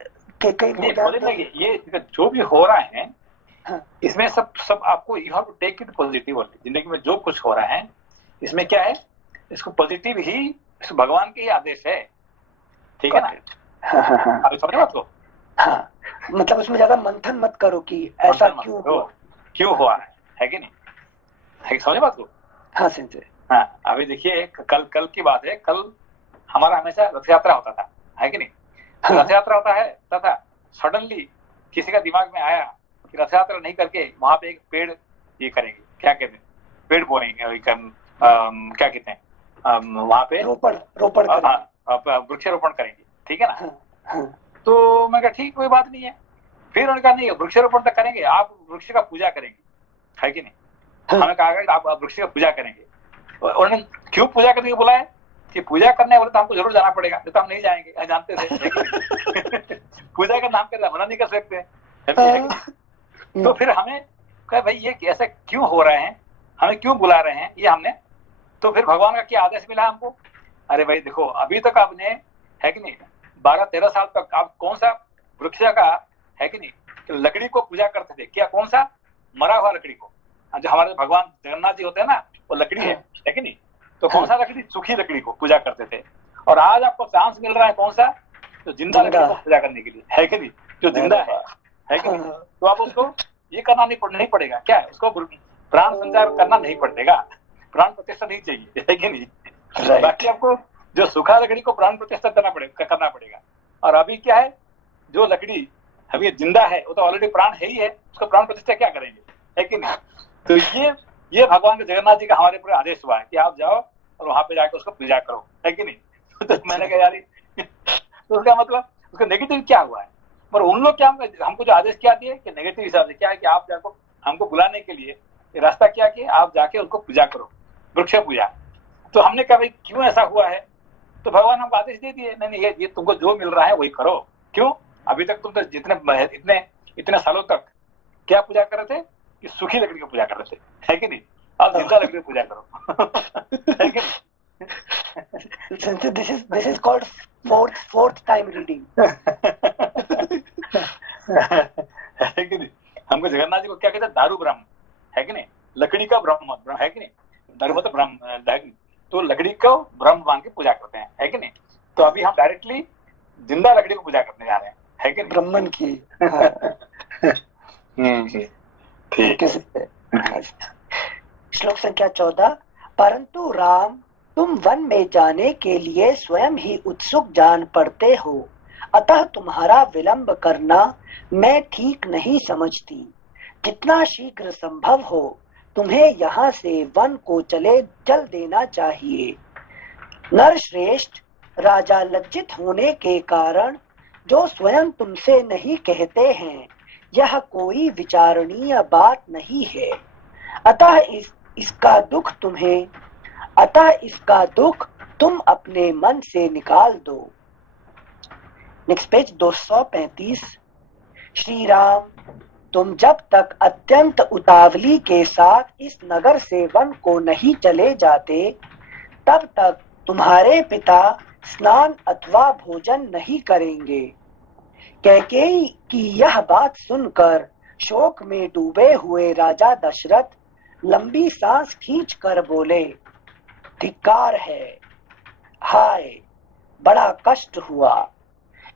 ये जो भी हो रहा है, हाँ। इसमें सब आपको you have to take it positive. जिंदगी में जो कुछ हो रहा है इसमें क्या है, इसको पॉजिटिव ही, भगवान के ही आदेश है, ठीक है ना? आप समझ बात को? हाँ, मतलब उसमें ज्यादा मंथन मत करो कि ऐसा क्यों हुआ है कि नहीं, है? समझ बात को? हाँ सेंसे। हाँ, अभी देखिए कल की बात है। कल हमारा हमेशा रथ यात्रा होता था, है कि नहीं? हाँ। रथ यात्रा होता है तथा सडनली किसी का दिमाग में आया कि रथ यात्रा नहीं करके वहां पे एक पेड़ ये करेंगे, क्या कहते हैं, पेड़ बोएंगे, क्या कहते हैं, वहां पे रोपण वृक्षारोपण करेंगे, ठीक है ना? हाँ। तो मैं कहा ठीक, कोई बात नहीं है। फिर उन्होंने कहा नहीं, वृक्षारोपण तक करेंगे, आप वृक्ष का पूजा करेंगे, है कि नहीं? हाँ। हमें कहा आप वृक्ष का पूजा करेंगे। उन्होंने क्यों पूजा करने को बोला है कि पूजा करने वाले तो हमको जरूर जाना पड़ेगा, नहीं तो हम नहीं जाएंगे, जानते थे। पूजा का नाम कर मना नहीं कर सकते, तो फिर हमें कहा भाई ये ऐसा क्यों हो रहा है, हमें क्यों बुला रहे हैं ये हमने, तो फिर भगवान का क्या आदेश मिला हमको? अरे भाई देखो, अभी तक आपने, है कि नहीं, 12-13 साल तक आप कौन सा वृक्ष का, है कि नहीं, लकड़ी को पूजा करते थे? क्या कौन सा? मरा हुआ लकड़ी को। जो हमारे भगवान जगन्नाथ जी होते हैं ना, वो लकड़ी है कि नहीं? तो कौन सा लकड़ी? सूखी लकड़ी को पूजा करते थे। और आज आपको चांस मिल रहा है कौन सा? तो जिंदा लकड़ी को पूजा करने के लिए, है कि नहीं? जो जिंदा है कि नहीं? तो आप उसको ये करना नहीं पड़ेगा, क्या है, उसको प्राण संचार करना नहीं पड़ेगा, प्राण प्रतिष्ठा नहीं चाहिए, है कि नहीं? बाकी आपको जो सूखा लकड़ी को प्राण प्रतिष्ठा करना पड़ेगा। और अभी क्या है, जो लकड़ी अभी जिंदा है वो तो ऑलरेडी प्राण है ही है, उसको प्राण प्रतिष्ठा क्या करेंगे, है कि नहीं? तो ये भगवान के जगन्नाथ जी का हमारे पूरे आदेश हुआ है कि आप जाओ और वहां पे जाकर उसको पूजा करो, है कि नहीं? तो मैंने कहा यार, तो उसका मतलब उसका नेगेटिव क्या हुआ है? पर उन लोग क्या हमको जो आदेश क्या दिए कि नेगेटिव हिसाब से क्या है कि आप जाको हमको बुलाने के लिए रास्ता क्या किया, आप जाके उनको पूजा करो, वृक्ष पूजा। तो हमने कहा भाई क्यों ऐसा हुआ है? तो भगवान हमको आदेश दे दिए, नहीं ये तुमको जो मिल रहा है वही करो। क्यों? अभी तक तुम तो इतने सालों तक क्या पूजा कर रहे थे कि सूखी लकड़ी की पूजा कर रहे थे, है कि नहीं? अब जिंदा लकड़ी की पूजा करो, है कि नहीं? This is called fourth time reading. है कि नहीं? हमको जगन्नाथ जी को क्या कहते हैं? दारू ब्रह्म, है कि नहीं? लकड़ी का ब्रह्म, है कि नहीं? दारू मतलब ब्रह्म, है कि नहीं? तो लकड़ी को ब्रह्म मान के पूजा करते हैं, है कि नहीं? तो अभी हम डायरेक्टली जिंदा लकड़ी को पूजा करने जा रहे हैं, है कि नहीं? ब्राह्मण की। ठीक है। श्लोक संख्या 14। परंतु राम, तुम वन में जाने के लिए स्वयं ही उत्सुक जान पड़ते हो, अतः तुम्हारा विलंब करना मैं ठीक नहीं समझती। जितना शीघ्र संभव हो तुम्हें यहाँ से वन को चल देना चाहिए। नरश्रेष्ठ, राजा लज्जित होने के कारण जो स्वयं तुमसे नहीं कहते हैं, यह कोई विचारणीय बात नहीं है। अतः इसका दुख तुम अपने मन से निकाल दो। Next page 235। श्री राम, तुम जब तक अत्यंत उतावली के साथ इस नगर से वन को नहीं चले जाते, तब तक तुम्हारे पिता स्नान अथवा भोजन नहीं करेंगे। कैकेयी की यह बात सुनकर शोक में डूबे हुए राजा दशरथ लंबी सांस खींचकर बोले, धिक्कार है, हाय बड़ा कष्ट हुआ।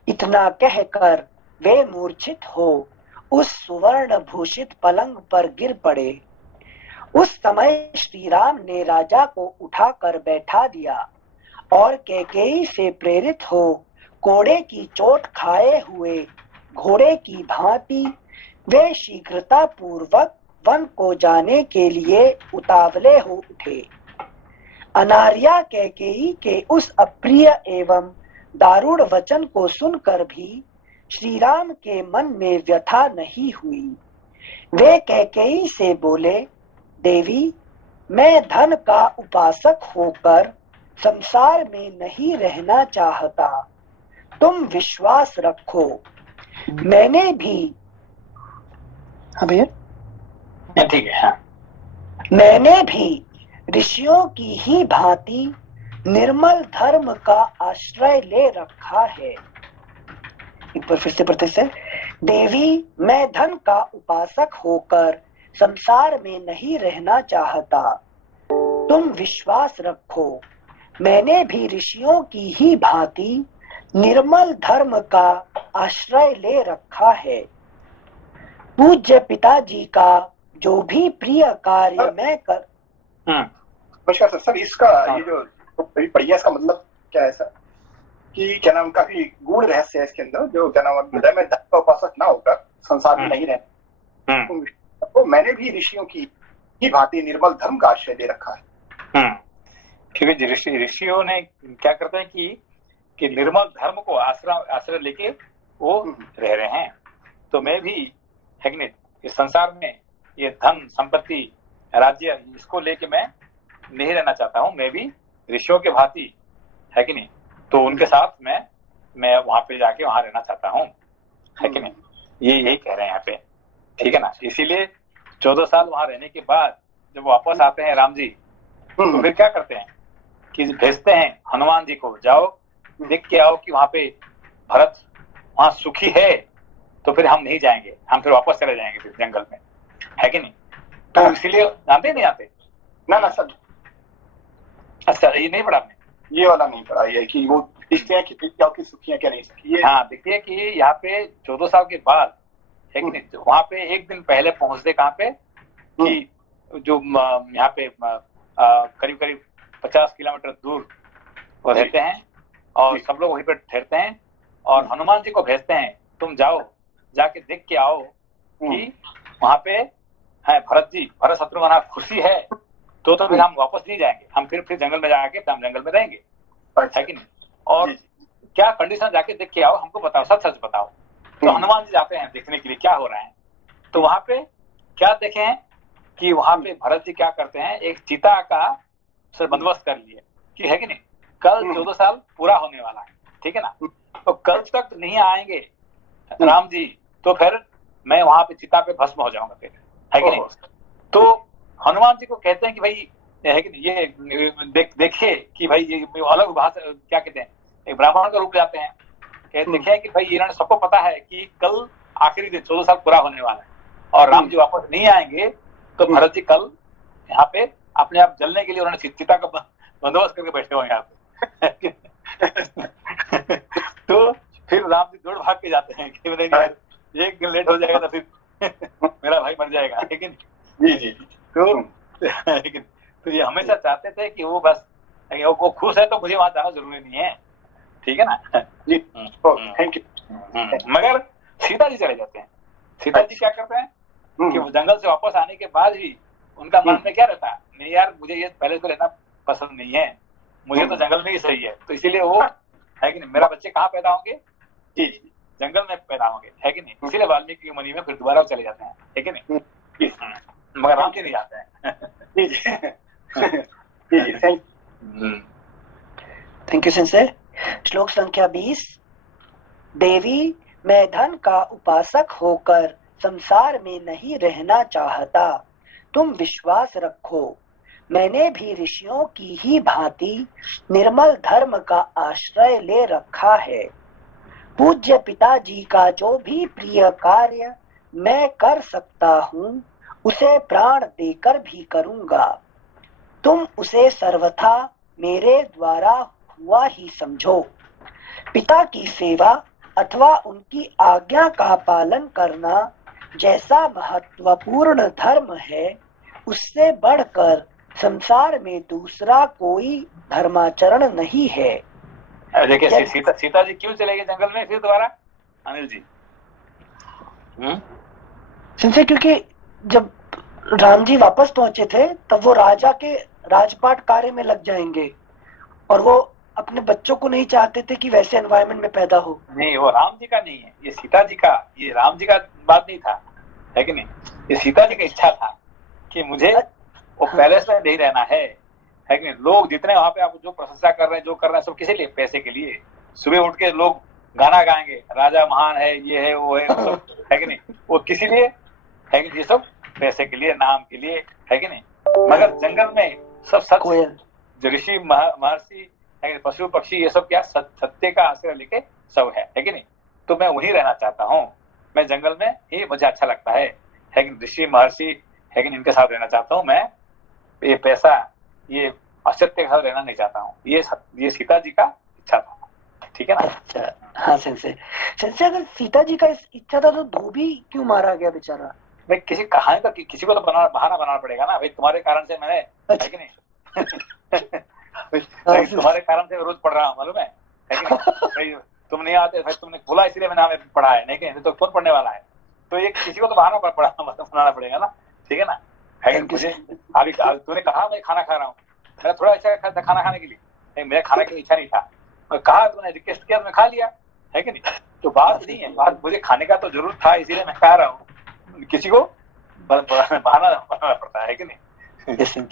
इतना कहकर वे मूर्छित हो उस सुवर्ण भूषित पलंग पर गिर पड़े। उस समय श्री राम ने राजा को उठाकर बैठा दिया और कैकेयी से प्रेरित हो कोड़े की चोट खाए हुए घोड़े की भांति वे शीघ्रता पूर्वक वन को जाने के लिए उतावले हो उठे। अनार्या कैकेयी के उस अप्रिय एवं दारुण वचन को सुनकर भी श्री राम के मन में व्यथा नहीं हुई। वे कैकेयी से बोले, देवी, मैं धन का उपासक होकर संसार में नहीं रहना चाहता। तुम विश्वास रखो, मैंने भी ठीक है, हाँ। मैंने भी ऋषियों की ही भांति निर्मल धर्म का आश्रय ले रखा है। एक बार फिर से पढ़ते से, देवी, मैं धन का उपासक होकर संसार में नहीं रहना चाहता। तुम विश्वास रखो, मैंने भी ऋषियों की ही भांति निर्मल धर्म का आश्रय ले रखा है। पूज्य पिताजी का जो भी प्रिय कार्य मैं कर नमस्कार सर। इसका ये जो पढ़िए, इसका मतलब क्या है सर? कि क्या नाम, काफी गूढ़ रहस्य है इसके अंदर, जो क्या नाम हृदय में धन का उपासक ना होकर संसार में नहीं रहना, तो मैंने भी ऋषियों की ही भांति निर्मल धर्म का आश्रय दे रखा है। क्योंकि ऋषियों ने क्या करते हैं कि निर्मल धर्म को आश्रय लेके वो रह रहे हैं। तो मैं भी है कि नहीं, इस संसार में ये धन संपत्ति राज्य इसको लेके मैं नहीं रहना चाहता हूँ। मैं भी ऋषियों के भांति है कि नहीं, तो उनके साथ मैं वहां पे जाके वहां रहना चाहता हूँ, है कि नहीं, ये यही कह रहे हैं यहाँ पे, ठीक है ना। इसीलिए 14 साल वहां रहने के बाद जब वापस आते हैं राम जी, तो फिर क्या करते हैं कि भेजते हैं हनुमान जी को, जाओ देख के आओ कि वहां पे भरत वहां सुखी है, तो फिर हम नहीं जाएंगे, हम फिर वापस चले जाएंगे फिर जंगल में, है कि नहीं। तो इसीलिए जानते नहीं आते ना सर। अच्छा, ये नहीं पढ़ा आपने? ये वाला नहीं पढ़ा, ये कि वो दिखते हैं कि क्या की सुखियां क्या नहीं सुखी। हाँ, देखिए कि यहाँ पे 14 साल के बाद है कि नहीं, वहां पे एक दिन पहले पहुंचते कहाँ पे कि जो यहाँ पे करीब करीब 50 किलोमीटर दूर वो रहते हैं और सब लोग वहीं पर ठहरते हैं और हनुमान जी को भेजते हैं, तुम जाओ जाके देख के आओ कि वहां पे है भरत शत्रुघ्न खुशी है, तो फिर हम वापस नहीं जाएंगे, हम फिर जंगल में जाके हम जंगल में रहेंगे, है कि नहीं। और क्या कंडीशन जाके देख के आओ, हमको बताओ, सच सच बताओ। तो हनुमान जी जाते हैं देखने के लिए क्या हो रहा है। तो वहां पे क्या देखे हैं कि वहां पे भरत जी क्या करते हैं, एक चीता का बंदोबस्त कर लिए कि है कि नहीं, कल 14 साल पूरा होने वाला है, ठीक है ना। तो कल तक नहीं आएंगे राम जी, तो फिर मैं वहां पे चिता पे भस्म हो जाऊंगा फिर, है कि नहीं। तो हनुमान जी को कहते हैं कि भाई है कि ये देखे कि भाई ये अलग भाषा क्या कहते हैं, एक ब्राह्मण का रूप जाते हैं, देखे कि भाई इन्होंने सबको पता है कि कल आखिरी दिन 14 साल पूरा होने वाला है और राम जी वापस नहीं आएंगे, तो भरत जी कल यहाँ पे अपने आप जलने के लिए उन्होंने चिता का बंदोबस्त करके बैठे हुए यहाँ पे। तो फिर राम जी दौड़ भाग के जाते हैं कि नहीं एक दिन लेट हो जाएगा तो फिर मेरा भाई मर जाएगा, लेकिन जी तो ये हमेशा चाहते थे कि वो बस वो खुश है तो मुझे वहां जाना जरूरी नहीं है, ठीक है ना जी। Thank you. मगर सीता जी चले जाते हैं। सीता जी क्या करते हैं कि वो जंगल से वापस आने के बाद भी उनका मन में क्या रहता है, नहीं यार मुझे ये पहले तो लेना पसंद नहीं है, मुझे तो जंगल में ही सही है। तो इसीलिए वो है कि नहीं, मेरा बच्चे कहाँ पैदा होंगे, जी जंगल में पैदा होंगे, है कि नहीं। इसीलिए वाल्मीकि मुनि में फिर दोबारा चले जाते हैं, है कि नहीं। मगर राम जी नहीं जाते हैं। Thank you sensor. श्लोक संख्या 20। देवी, मैं धन का उपासक होकर संसार में नहीं रहना चाहता। तुम विश्वास रखो, मैंने भी ऋषियों की ही भांति निर्मल धर्म का आश्रय ले रखा है। पूज्य पिताजी का जो भी प्रिय कार्य मैं कर सकता हूँ, उसे प्राण देकर भी करूँगा। तुम उसे सर्वथा मेरे द्वारा हुआ ही समझो। पिता की सेवा अथवा उनकी आज्ञा का पालन करना जैसा महत्वपूर्ण धर्म है, उससे बढ़कर संसार में दूसरा कोई धर्माचरण नहीं है। देखिए सीता जी क्यों चले गए जंगल में फिर दोबारा, अनिल जी? संजय, क्योंकि जब राम जी वापस पहुंचे थे तब वो राजा के राजपाट कार्य में लग जाएंगे और वो अपने बच्चों को नहीं चाहते थे कि वैसे एनवायरनमेंट में पैदा हो। नहीं, वो राम जी का नहीं है, ये सीता जी का, ये राम जी का बात नहीं था, है कि नहीं? ये सीता जी की इच्छा था कि मुझे वो पैलेस में नहीं रहना है कि नहीं? लोग जितने वहां पे आप जो प्रशंसा कर रहे हैं, जो कर रहे हैं, सब किसी लिए? पैसे के लिए। सुबह उठ के लोग गाना गाएंगे, राजा महान है, ये है, वो है, सब, है कि नहीं? वो किसी लिए है कि ये सब पैसे के लिए, नाम के लिए, है कि नहीं? मगर जंगल में सब सत्य, जो ऋषि महर्षि है, पशु पक्षी, ये सब क्या सत्य का आश्रय लेके सब है कि नहीं? तो मैं वहीं रहना चाहता हूँ, मैं जंगल में ही मुझे अच्छा लगता है कि ऋषि महर्षि है कि इनके साथ रहना चाहता हूँ मैं। ये पैसा, ये असत्य के साथ रहना नहीं चाहता हूँ। ये सीता जी का इच्छा था, ठीक है ना? अच्छा, हाँ सेंसे, अगर सीता जी का इच्छा था तो धोबी क्यों मारा गया बेचारा? भाई किसी कहानी का किसी को तो बहाना बनाना पड़ेगा ना भाई। तुम्हारे कारण से मैंने, है कि नहीं? तुम्हारे कारण से रोज पढ़ रहा हूँ, मालूम है कि नहीं? भाई तुम नहीं आते, भाई तुमने बोला इसलिए मैंने हमें पढ़ा है, नहीं तो कौन पढ़ने वाला है? तो ये किसी को तो बहाना बनाना पड़ेगा ना, ठीक है ना? मुझे अभी तूने कहा मैं खाना खा रहा हूँ, मेरा थोड़ा इच्छा था खाना खाने के लिए, मेरे खाने की इच्छा नहीं था, मैं कहा, तूने रिक्वेस्ट किया, मैं खा लिया, है कि नहीं? तो बात नहीं है, बात मुझे खाने का तो जरूर था, इसीलिए मैं खा रहा हूँ। किसी को बहाना बनाना पड़ता है कि नहीं?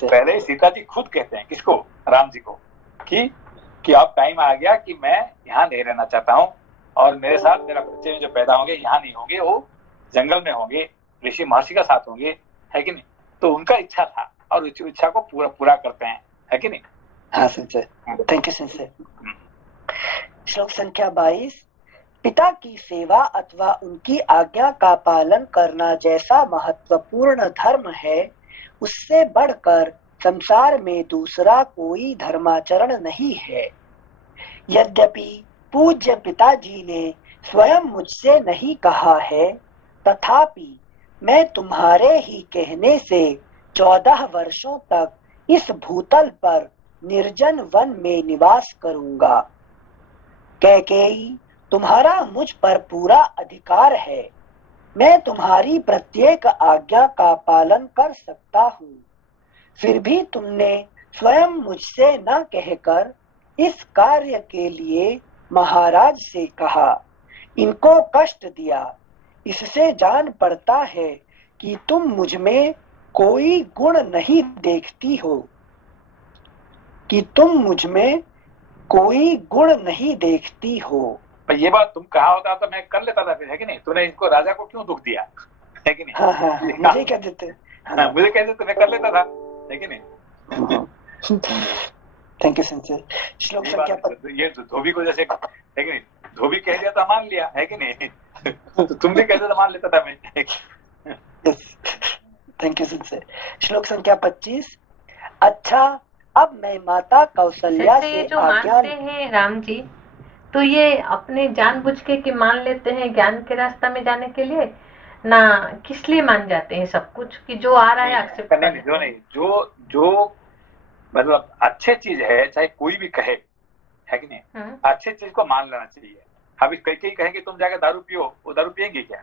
पहले सीता जी खुद कहते हैं, किसको? राम जी को, कि अब टाइम आ गया कि मैं यहाँ नहीं रहना चाहता हूँ और मेरे साथ मेरा बच्चे जो पैदा होंगे यहाँ नहीं होंगे, वो जंगल में होंगे, ऋषि महर्षि का साथ होंगे, है कि नहीं? तो उनका इच्छा था और इच्छा को पूरा करते हैं, है कि नहीं? हाँ सेंसे, थैंक यू सेंसे। श्लोक संख्या 22। पिता की सेवा अथवा उनकी आज्ञा का पालन करना जैसा महत्वपूर्ण धर्म है, उससे बढ़कर संसार में दूसरा कोई धर्माचरण नहीं है। यद्यपि पूज्य पिताजी ने स्वयं मुझसे नहीं कहा है, तथापि मैं तुम्हारे ही कहने से 14 वर्षों तक इस भूतल पर निर्जन वन में निवास करूंगा। कैकेयी, तुम्हारा मुझ पर पूरा अधिकार है, मैं तुम्हारी प्रत्येक आज्ञा का पालन कर सकता हूँ। फिर भी तुमने स्वयं मुझसे न कहकर इस कार्य के लिए महाराज से कहा, इनको कष्ट दिया। इससे जान पड़ता है कि तुम मुझ में कोई गुण नहीं देखती हो, ये बात तुम कहा होता तो मैं कर लेता था फिर, है कि नहीं? तूने इनको राजा को क्यों दुख दिया, है कि नहीं? हाँ, मुझे क्या देते? हाँ, मुझे कह देते, मैं कर लेता था, है कि नहीं? Thank you sensei. श्लोक संख्या ये धोबी को जैसे, है कि नहीं? धोबी कह दिया तो मान लिया, है कि नहीं? तो तुम भी कहते तो मान लेता था मैं। Thank you sensei. श्लोक संख्या 25। अच्छा, अब मैं माता कौशल्या से जो मानते हैं राम जी, तो ये अपने जानबूझ के कि मान लेते हैं ज्ञान के रास्ता में जाने के लिए, ना किस लिए मान जाते हैं सब कुछ कि जो आ रहा है एक्सेप्ट करने? जो मतलब अच्छे चीज है, चाहे कोई भी कहे, है कि नहीं? अच्छे चीज को मान लेना चाहिए। अभी कई कहेंगे तुम जाकर दारू पियो, वो दारू पियेंगे क्या?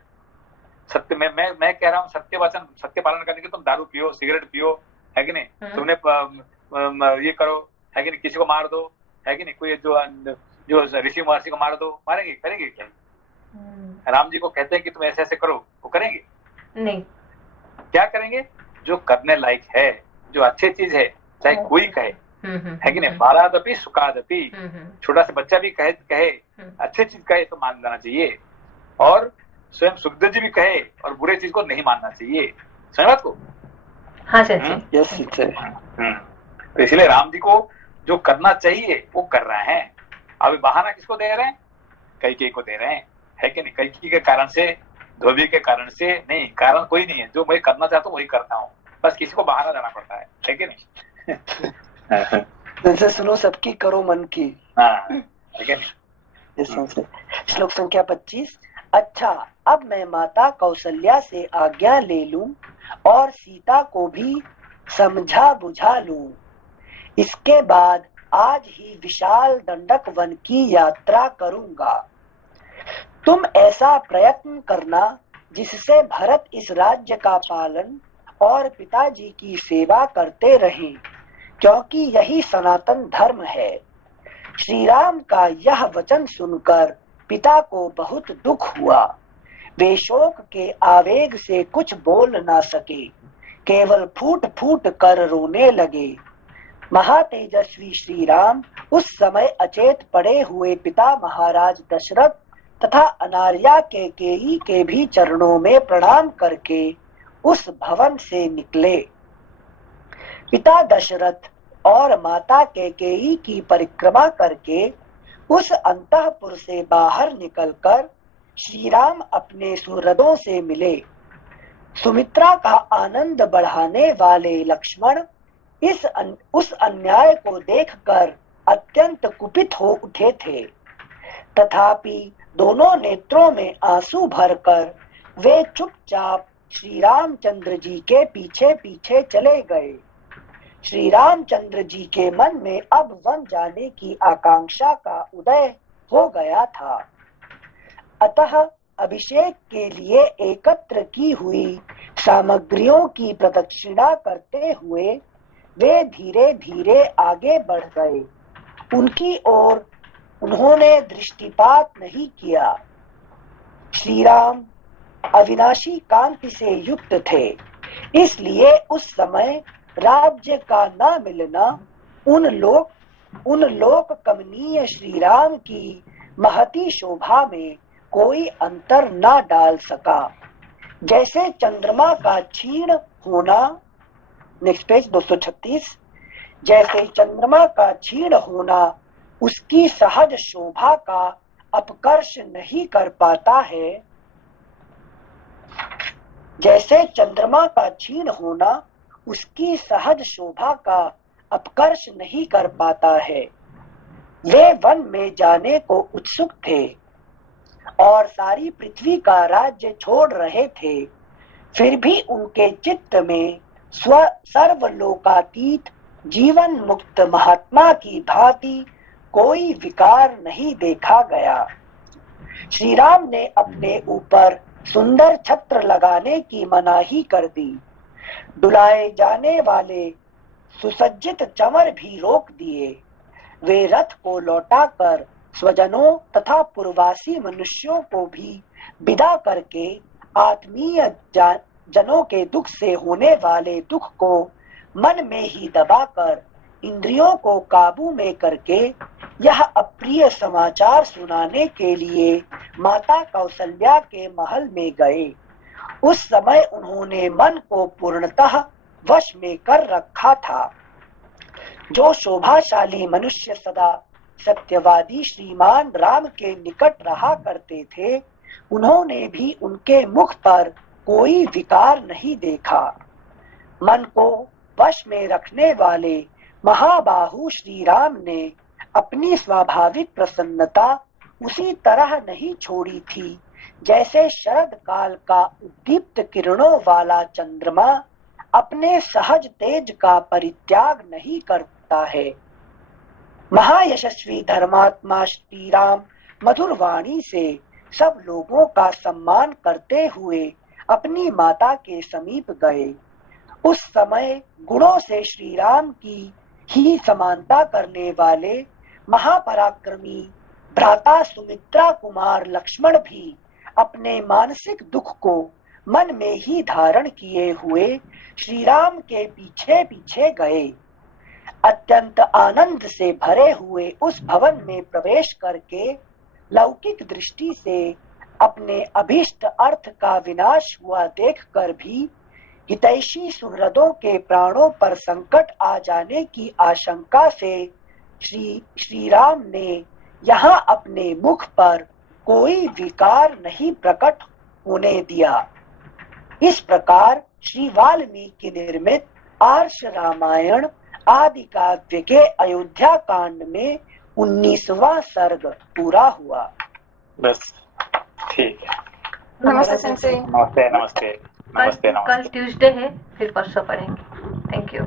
सत्य मैं कह रहा हूँ, सत्य वचन, सत्य पालन करने के तुम दारू पियो, सिगरेट पियो, है कि नहीं? तुमने ये करो, है कि नहीं? किसी को मार दो, है कि नहीं? कोई जो ऋषि महर्षि को मार दो, मारेंगे? करेंगे क्या? राम जी को कहते हैं कि तुम ऐसे करो, वो करेंगे नहीं? क्या करेंगे? जो करने लायक है, जो अच्छी चीज है, चाहे कोई कहे, है कि नहीं? बालादपि सुखादपि, छोटा सा बच्चा भी कहे अच्छी चीज कहे तो मान लेना चाहिए, और स्वयं सुखदेव जी भी कहे और बुरे चीज को नहीं मानना चाहिए। समझ बात को? हाँ सेंसे। Yes sense. तो इसलिए राम जी को जो करना चाहिए वो कर रहे हैं। अभी बहाना किसको दे रहे हैं? कैकेयी को दे रहे हैं, है कि नहीं? कैकेयी के कारण से, धोबी के कारण से नहीं, कारण कोई नहीं है। जो मैं करना चाहता हूँ वही करता हूँ, बस किसी को बहाना देना पड़ता है कि नहीं? जैसे सुनो सबकी करो मन की। हाँ, है कि नहीं? श्लोक संख्या 25। अच्छा, अब मैं माता कौशल्या से आज्ञा ले लूं और सीता को भी समझा बुझा लूं। इसके बाद आज ही विशाल दंडक वन की यात्रा करूंगा। तुम ऐसा प्रयत्न करना जिससे भरत इस राज्य का पालन और पिताजी की सेवा करते रहें, क्योंकि यही सनातन धर्म है। श्री राम का यह वचन सुनकर पिता को बहुत दुख हुआ। वे शोक के आवेग से कुछ बोल ना सके, केवल फूट फूट कर रोने लगे। महातेजस्वी श्री राम उस समय अचेत पड़े हुए पिता महाराज दशरथ तथा अनार्या कैकेयी के भी चरणों में प्रणाम करके उस भवन से निकले। पिता दशरथ और माता कैकेयी की परिक्रमा करके उस अंतःपुर से बाहर निकलकर श्री राम अपने सुहृदों से मिले। सुमित्रा का आनंद बढ़ाने वाले लक्ष्मण उस अन्याय को देखकर अत्यंत कुपित हो उठे थे, तथापि दोनों नेत्रों में आंसू भरकर वे चुपचाप श्री रामचंद्र जी के पीछे पीछे चले गए। श्री रामचंद्र जी के मन में अब वन जाने की आकांक्षा का उदय हो गया था। अतः अभिषेक के लिए एकत्र की हुई सामग्रियों की प्रदक्षिणा करते हुए वे धीरे धीरे आगे बढ़ गए। उनकी ओर उन्होंने दृष्टिपात नहीं किया। श्री राम अविनाशी कांति से युक्त थे, इसलिए उस समय राज्य का न मिलना उन लोक कमनीय श्री राम की महती शोभा में कोई अंतर न डाल सका। जैसे चंद्रमा का क्षीण होना, नेक्स्ट पेज 236, जैसे चंद्रमा का क्षीण होना उसकी सहज शोभा का अपकर्ष नहीं कर पाता है, जैसे चंद्रमा का क्षीण होना उसकी सहज शोभा का अपकर्ष नहीं कर पाता है। वे वन में जाने को उत्सुक थे और सारी पृथ्वी का राज्य छोड़ रहे थे, फिर भी उनके चित्त में सर्वलोकातीत जीवन मुक्त महात्मा की भांति कोई विकार नहीं देखा गया। श्री राम ने अपने ऊपर सुंदर छत्र लगाने की मनाही कर दी। डुलाए जाने वाले सुसज्जित चमर भी रोक दिए। वे रथ को लौटाकर स्वजनों तथा पूर्ववासी मनुष्यों को भी विदा करके आत्मीय जनों के दुख से होने वाले दुख को मन में ही दबाकर इंद्रियों को काबू में करके यह अप्रिय समाचार सुनाने के लिए माता कौशल्या के महल में गए। उस समय उन्होंने मन को पूर्णतः वश में कर रखा था। जो शोभाशाली मनुष्य सदा सत्यवादी श्रीमान राम के निकट रहा करते थे, उन्होंने भी उनके मुख पर कोई विकार नहीं देखा। मन को वश में रखने वाले महाबाहु श्री राम ने अपनी स्वाभाविक प्रसन्नता उसी तरह नहीं छोड़ी थी जैसे शरद काल का उद्दीप्त किरणों वाला चंद्रमा अपने सहज तेज का परित्याग नहीं करता है। महायशस्वी धर्मात्मा श्री राम मधुर वाणी से सब लोगों का सम्मान करते हुए अपनी माता के समीप गए। उस समय गुणों से श्री राम की ही समानता करने वाले महापराक्रमी भ्राता सुमित्रा कुमार लक्ष्मण भी अपने मानसिक दुख को मन में ही धारण किए हुए श्री राम के पीछे पीछे गए। अत्यंत आनंद से भरे हुए उस भवन में प्रवेश करके लौकिक दृष्टि से अपने अभीष्ट अर्थ का विनाश हुआ देखकर भी हितैषी सुहृदों के प्राणों पर संकट आ जाने की आशंका से श्री राम ने यहाँ अपने मुख पर कोई विकार नहीं प्रकट होने दिया। इस प्रकार श्री वाल्मीकि निर्मित आर्ष रामायण आदि काव्य के अयोध्या कांड में 19वां सर्ग पूरा हुआ। बस ठीक है। नमस्ते सेंसेई। नमस्ते नमस्ते नमस्ते कल नमस्ते। ट्यूसडे है, फिर परसों पढ़ेंगे। Thank you.